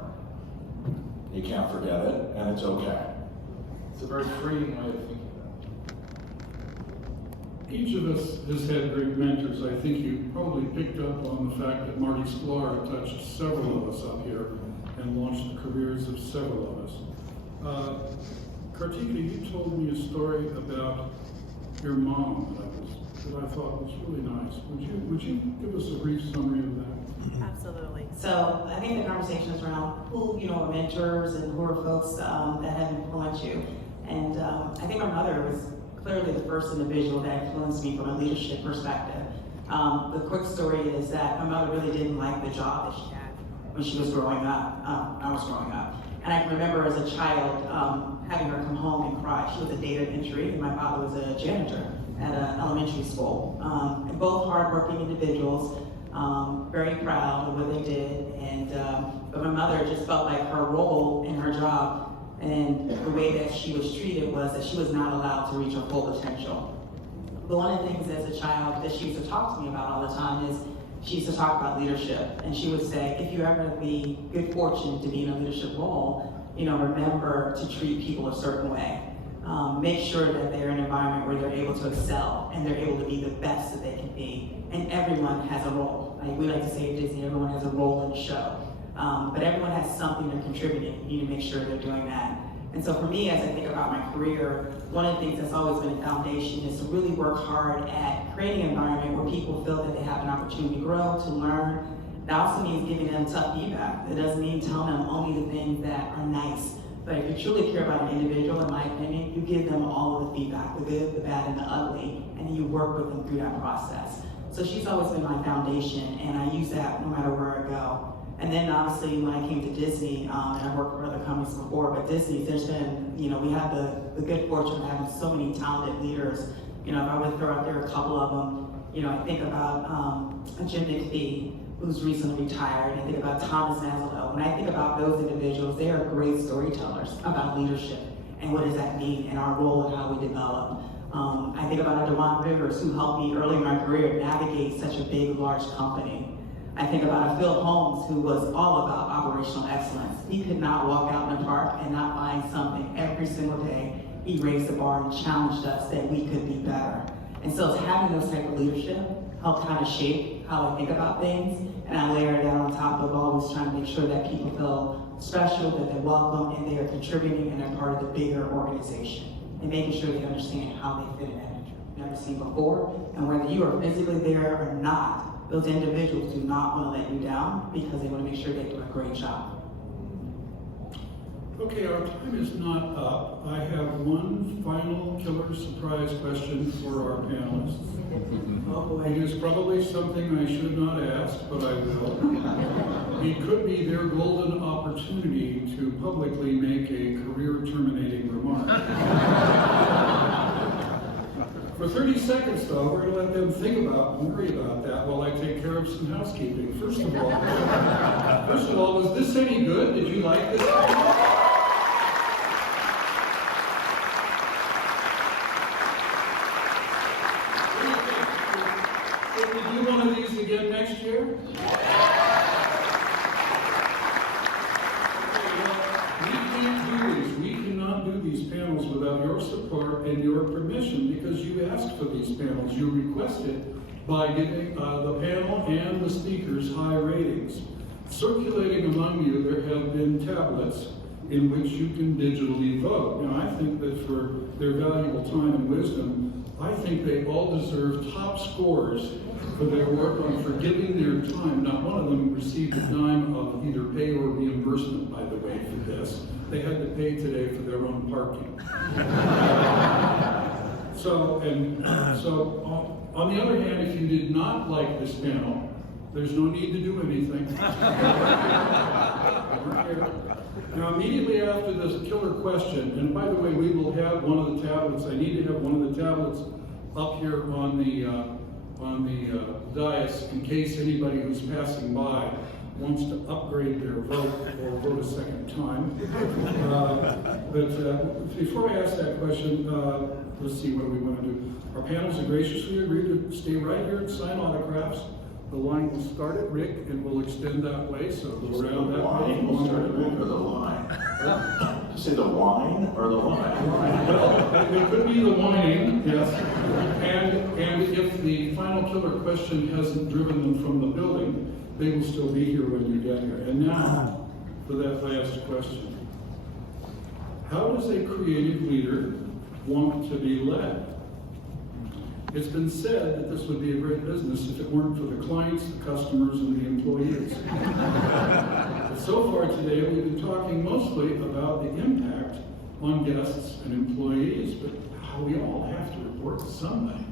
You can't forget it, and it's okay. It's a very freeing way of thinking about it. Each of us has had great mentors. I think you probably picked up on the fact that Marty Sklar touched several of us up here and launched the careers of several of us. Kartika, you told me a story about your mom that I thought was really nice. Would you give us a brief summary of that? Absolutely. So I think the conversation is around who are mentors and who are folks that have influenced you. And I think my mother was clearly the first individual that influenced me from a leadership perspective. The quick story is that my mother really didn't like the job that she had when she was growing up. I was growing up. And I can remember as a child having her come home and cry. She was a data entry, and my father was a janitor at an elementary school. And both hardworking individuals, very proud of what they did. And but my mother just felt like her role in her job and the way that she was treated was that she was not allowed to reach her full potential. But one of the things as a child that she used to talk to me about all the time is she used to talk about leadership. And she would say, if you ever have the good fortune to be in a leadership role, remember to treat people a certain way. Make sure that they're in an environment where they're able to excel and they're able to be the best that they can be. And everyone has a role. Like we like to say at Disney, everyone has a role in the show. But everyone has something they're contributing. You need to make sure they're doing that. And so for me, as I think about my career, one of the things that's always been a foundation is to really work hard at creating an environment where people feel that they have an opportunity to grow, to learn. That also means giving them tough feedback. It doesn't mean telling them only the things that are nice. But if you truly care about an individual, in my opinion, you give them all of the feedback, the good, the bad, and the ugly, and you work with them through that process. So she's always been my foundation, and I use that no matter where I go. And then obviously when I came to Disney, and I've worked for other companies before, but Disney, there's been, we have the good fortune of having so many talented leaders. If I would throw out there a couple of them, I think about Jim McPhee, who's recently retired. I think about Thomas Mazzolo. When I think about those individuals, they are great storytellers about leadership and what does that mean and our role and how we develop. I think about DeJuan Rivers, who helped me early in my career navigate such a big, large company. I think about a Phil Holmes, who was all about operational excellence. He could not walk out in the park and not find something every single day. He raised the bar and challenged us that we could be better. And so having those type of leadership helped kind of shape how I think about things. And I layer that on top of always trying to make sure that people feel special, that they're welcome, and they are contributing and they're part of the bigger organization. And making sure they understand how they fit in that you've never seen before. And whether you are physically there or not, those individuals do not want to let you down because they want to make sure they do a great job. Okay, our time is not up. I have one final killer surprise question for our panelists. Oh boy. It is probably something I should not ask, but I will. It could be their golden opportunity to publicly make a career-terminating remark. For 30 seconds, though, we're going to let them think about and worry about that while I take care of some housekeeping. First of all, was this any good? Did you like this? Did you do one of these again next year? Panels without your support and your permission because you asked for these panels. You requested by giving the panel and the speakers high ratings. Circulating among you, there have been tablets in which you can digitally vote. Now, I think that for their valuable time and wisdom, I think they all deserve top scores for their work on forgiving their time. Not one of them received a dime of either pay or reimbursement, by the way, for this. They had to pay today for their own parking. So on the other hand, if you did not like this panel, there's no need to do anything. Now, immediately after this killer question, and by the way, we will have one of the tablets. I need to have one of the tablets up here on the dais in case anybody who's passing by wants to upgrade their vote or vote a second time. But before I ask that question, let's see what we want to do. Our panels have graciously agreed to stay right here and sign autographs. The line will start at Rick and will extend that way, so go around that way. We'll start at Rick or the line? Did you say the wine or the line? Well, it could be the wine, yes. And if the final killer question hasn't driven them from the building, they will still be here when you get here. And now, for that last question. How does a creative leader want to be led? It's been said that this would be a great business if it weren't for the clients, the customers, and the employees. But so far today, we've been talking mostly about the impact on guests and employees, but how we all have to report to somebody.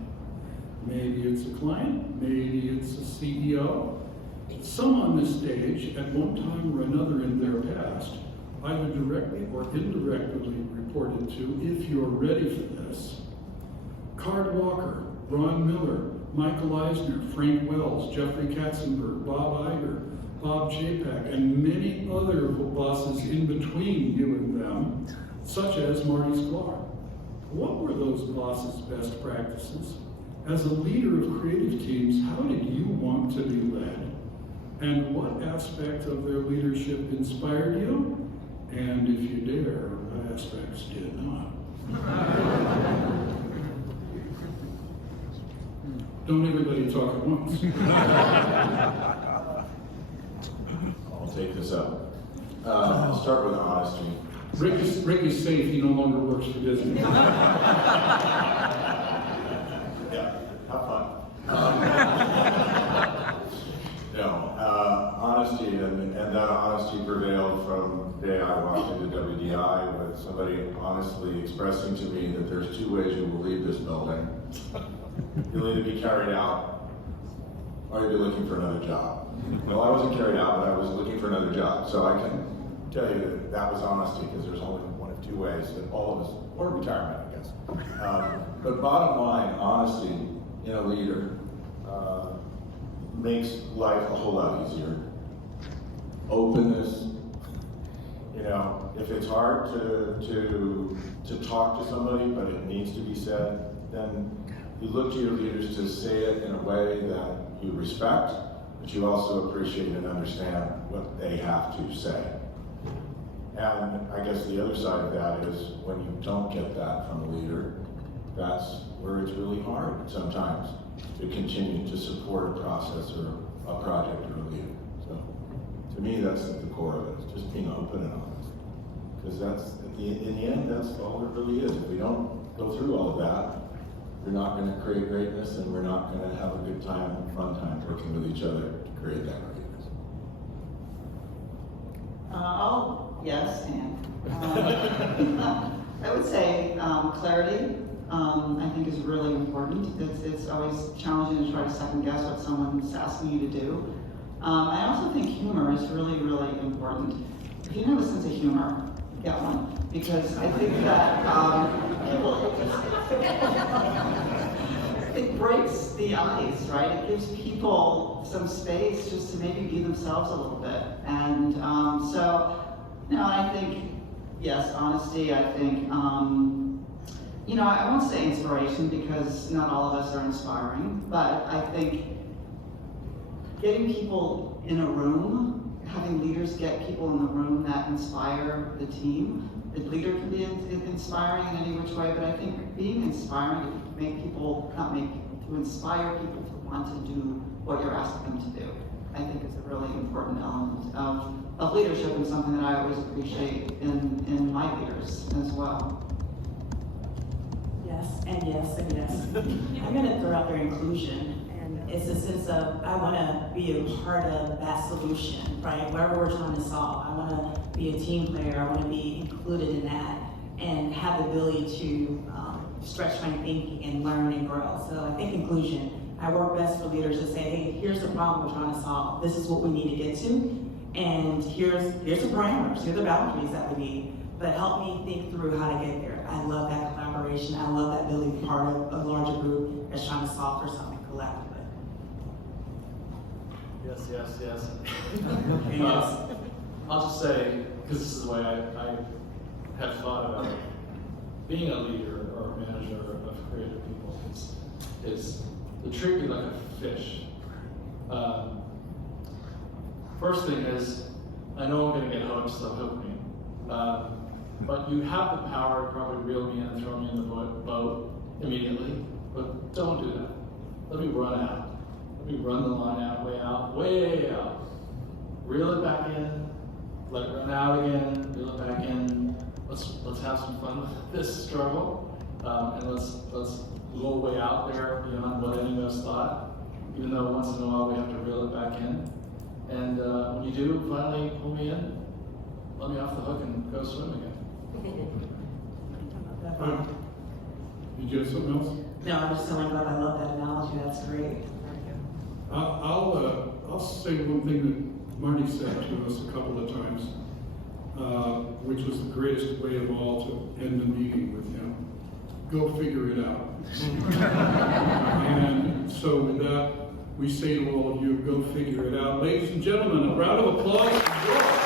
Maybe it's a client, maybe it's a CEO. Some on this stage, at one time or another in their past, either directly or indirectly reported to if you're ready for this. Card Walker, Ron Miller, Michael Eisner, Frank Wells, Jeffrey Katzenberg, Bob Iger, Bob Chapek, and many other bosses in between you and them, such as Marty Sklar. What were those bosses' best practices? As a leader of creative teams, how did you want to be led? And what aspect of their leadership inspired you? And if you dare, what aspects did not? Don't everybody talk at once. I'll take this up. I'll start with honesty. Rick is safe, he no longer works for Disney. Yeah, have fun. Honesty, and that honesty prevailed from the day I walked into WDI with somebody honestly expressing to me that there's two ways you will leave this building. You'll either be carried out, or you'll be looking for another job. Well, I wasn't carried out, but I was looking for another job. So I can tell you that that was honesty, because there's only one of two ways that all of us, or retirement, I guess. But bottom line, honesty in a leader makes life a whole lot easier. Openness, if it's hard to talk to somebody, but it needs to be said, then you look to your leaders to say it in a way that you respect, but you also appreciate and understand what they have to say. And I guess the other side of that is when you don't get that from a leader, that's where it's really hard sometimes to continue to support a process or a project or a leader. So to me, that's at the core of it, it's just being open and honest. Because that's, in the end, that's all it really is. If we don't go through all of that, we're not going to create greatness, and we're not going to have a good time and fun time working with each other to create that greatness. Yes, and I would say clarity. I think is really important. It's always challenging to try to second guess what someone's asking you to do. I also think humor is really, really important. If you have a sense of humor, get one, because I think that it breaks the ice, right? It gives people some space just to maybe be themselves a little bit. And I think, yes, honesty, I think, I won't say inspiration because not all of us are inspiring, but I think getting people in a room, having leaders get people in the room that inspire the team. The leader can be inspiring in any which way, but I think being inspiring to inspire people to want to do what you're asking them to do, I think is a really important element of leadership, and something that I always appreciate in my leaders as well. Yes, and yes, and yes. I'm going to throw out their inclusion. And it's a sense of, I want to be a part of that solution, right? Whatever we're trying to solve, I want to be a team player. I want to be included in that and have the ability to stretch my thinking and learn and grow. So I think inclusion, I work best for leaders to say, hey, here's the problem we're trying to solve. This is what we need to get to. And here's the parameters, here's the boundaries that we need. But help me think through how to get there. I love that collaboration. I love that being part of a larger group that's trying to solve for something collectively. Yes, yes, yes. Yes. I'll just say, because this is the way I have thought about it, being a leader or a manager of creative people is to treat me like a fish. First thing is, I know I'm going to get hooked, so hook me. But you have the power to probably reel me in and throw me in the boat immediately, but don't do that. Let me run out. Let me run the line out, way out, way out. Reel it back in, let it run out again, reel it back in. Let's have some fun with this struggle, and let's go way out there beyond what any of us thought, even though once in a while we have to reel it back in. And when you do finally pull me in, let me off the hook and go swim again. Did you have something else? No, I'm just telling God I love that analogy. That's great. I'll say one thing that Marty said to us a couple of times. which was the greatest way of all to end the meeting with him. Go figure it out. And so with that, we say to all of you, go figure it out. Ladies and gentlemen, a round of applause for Walt.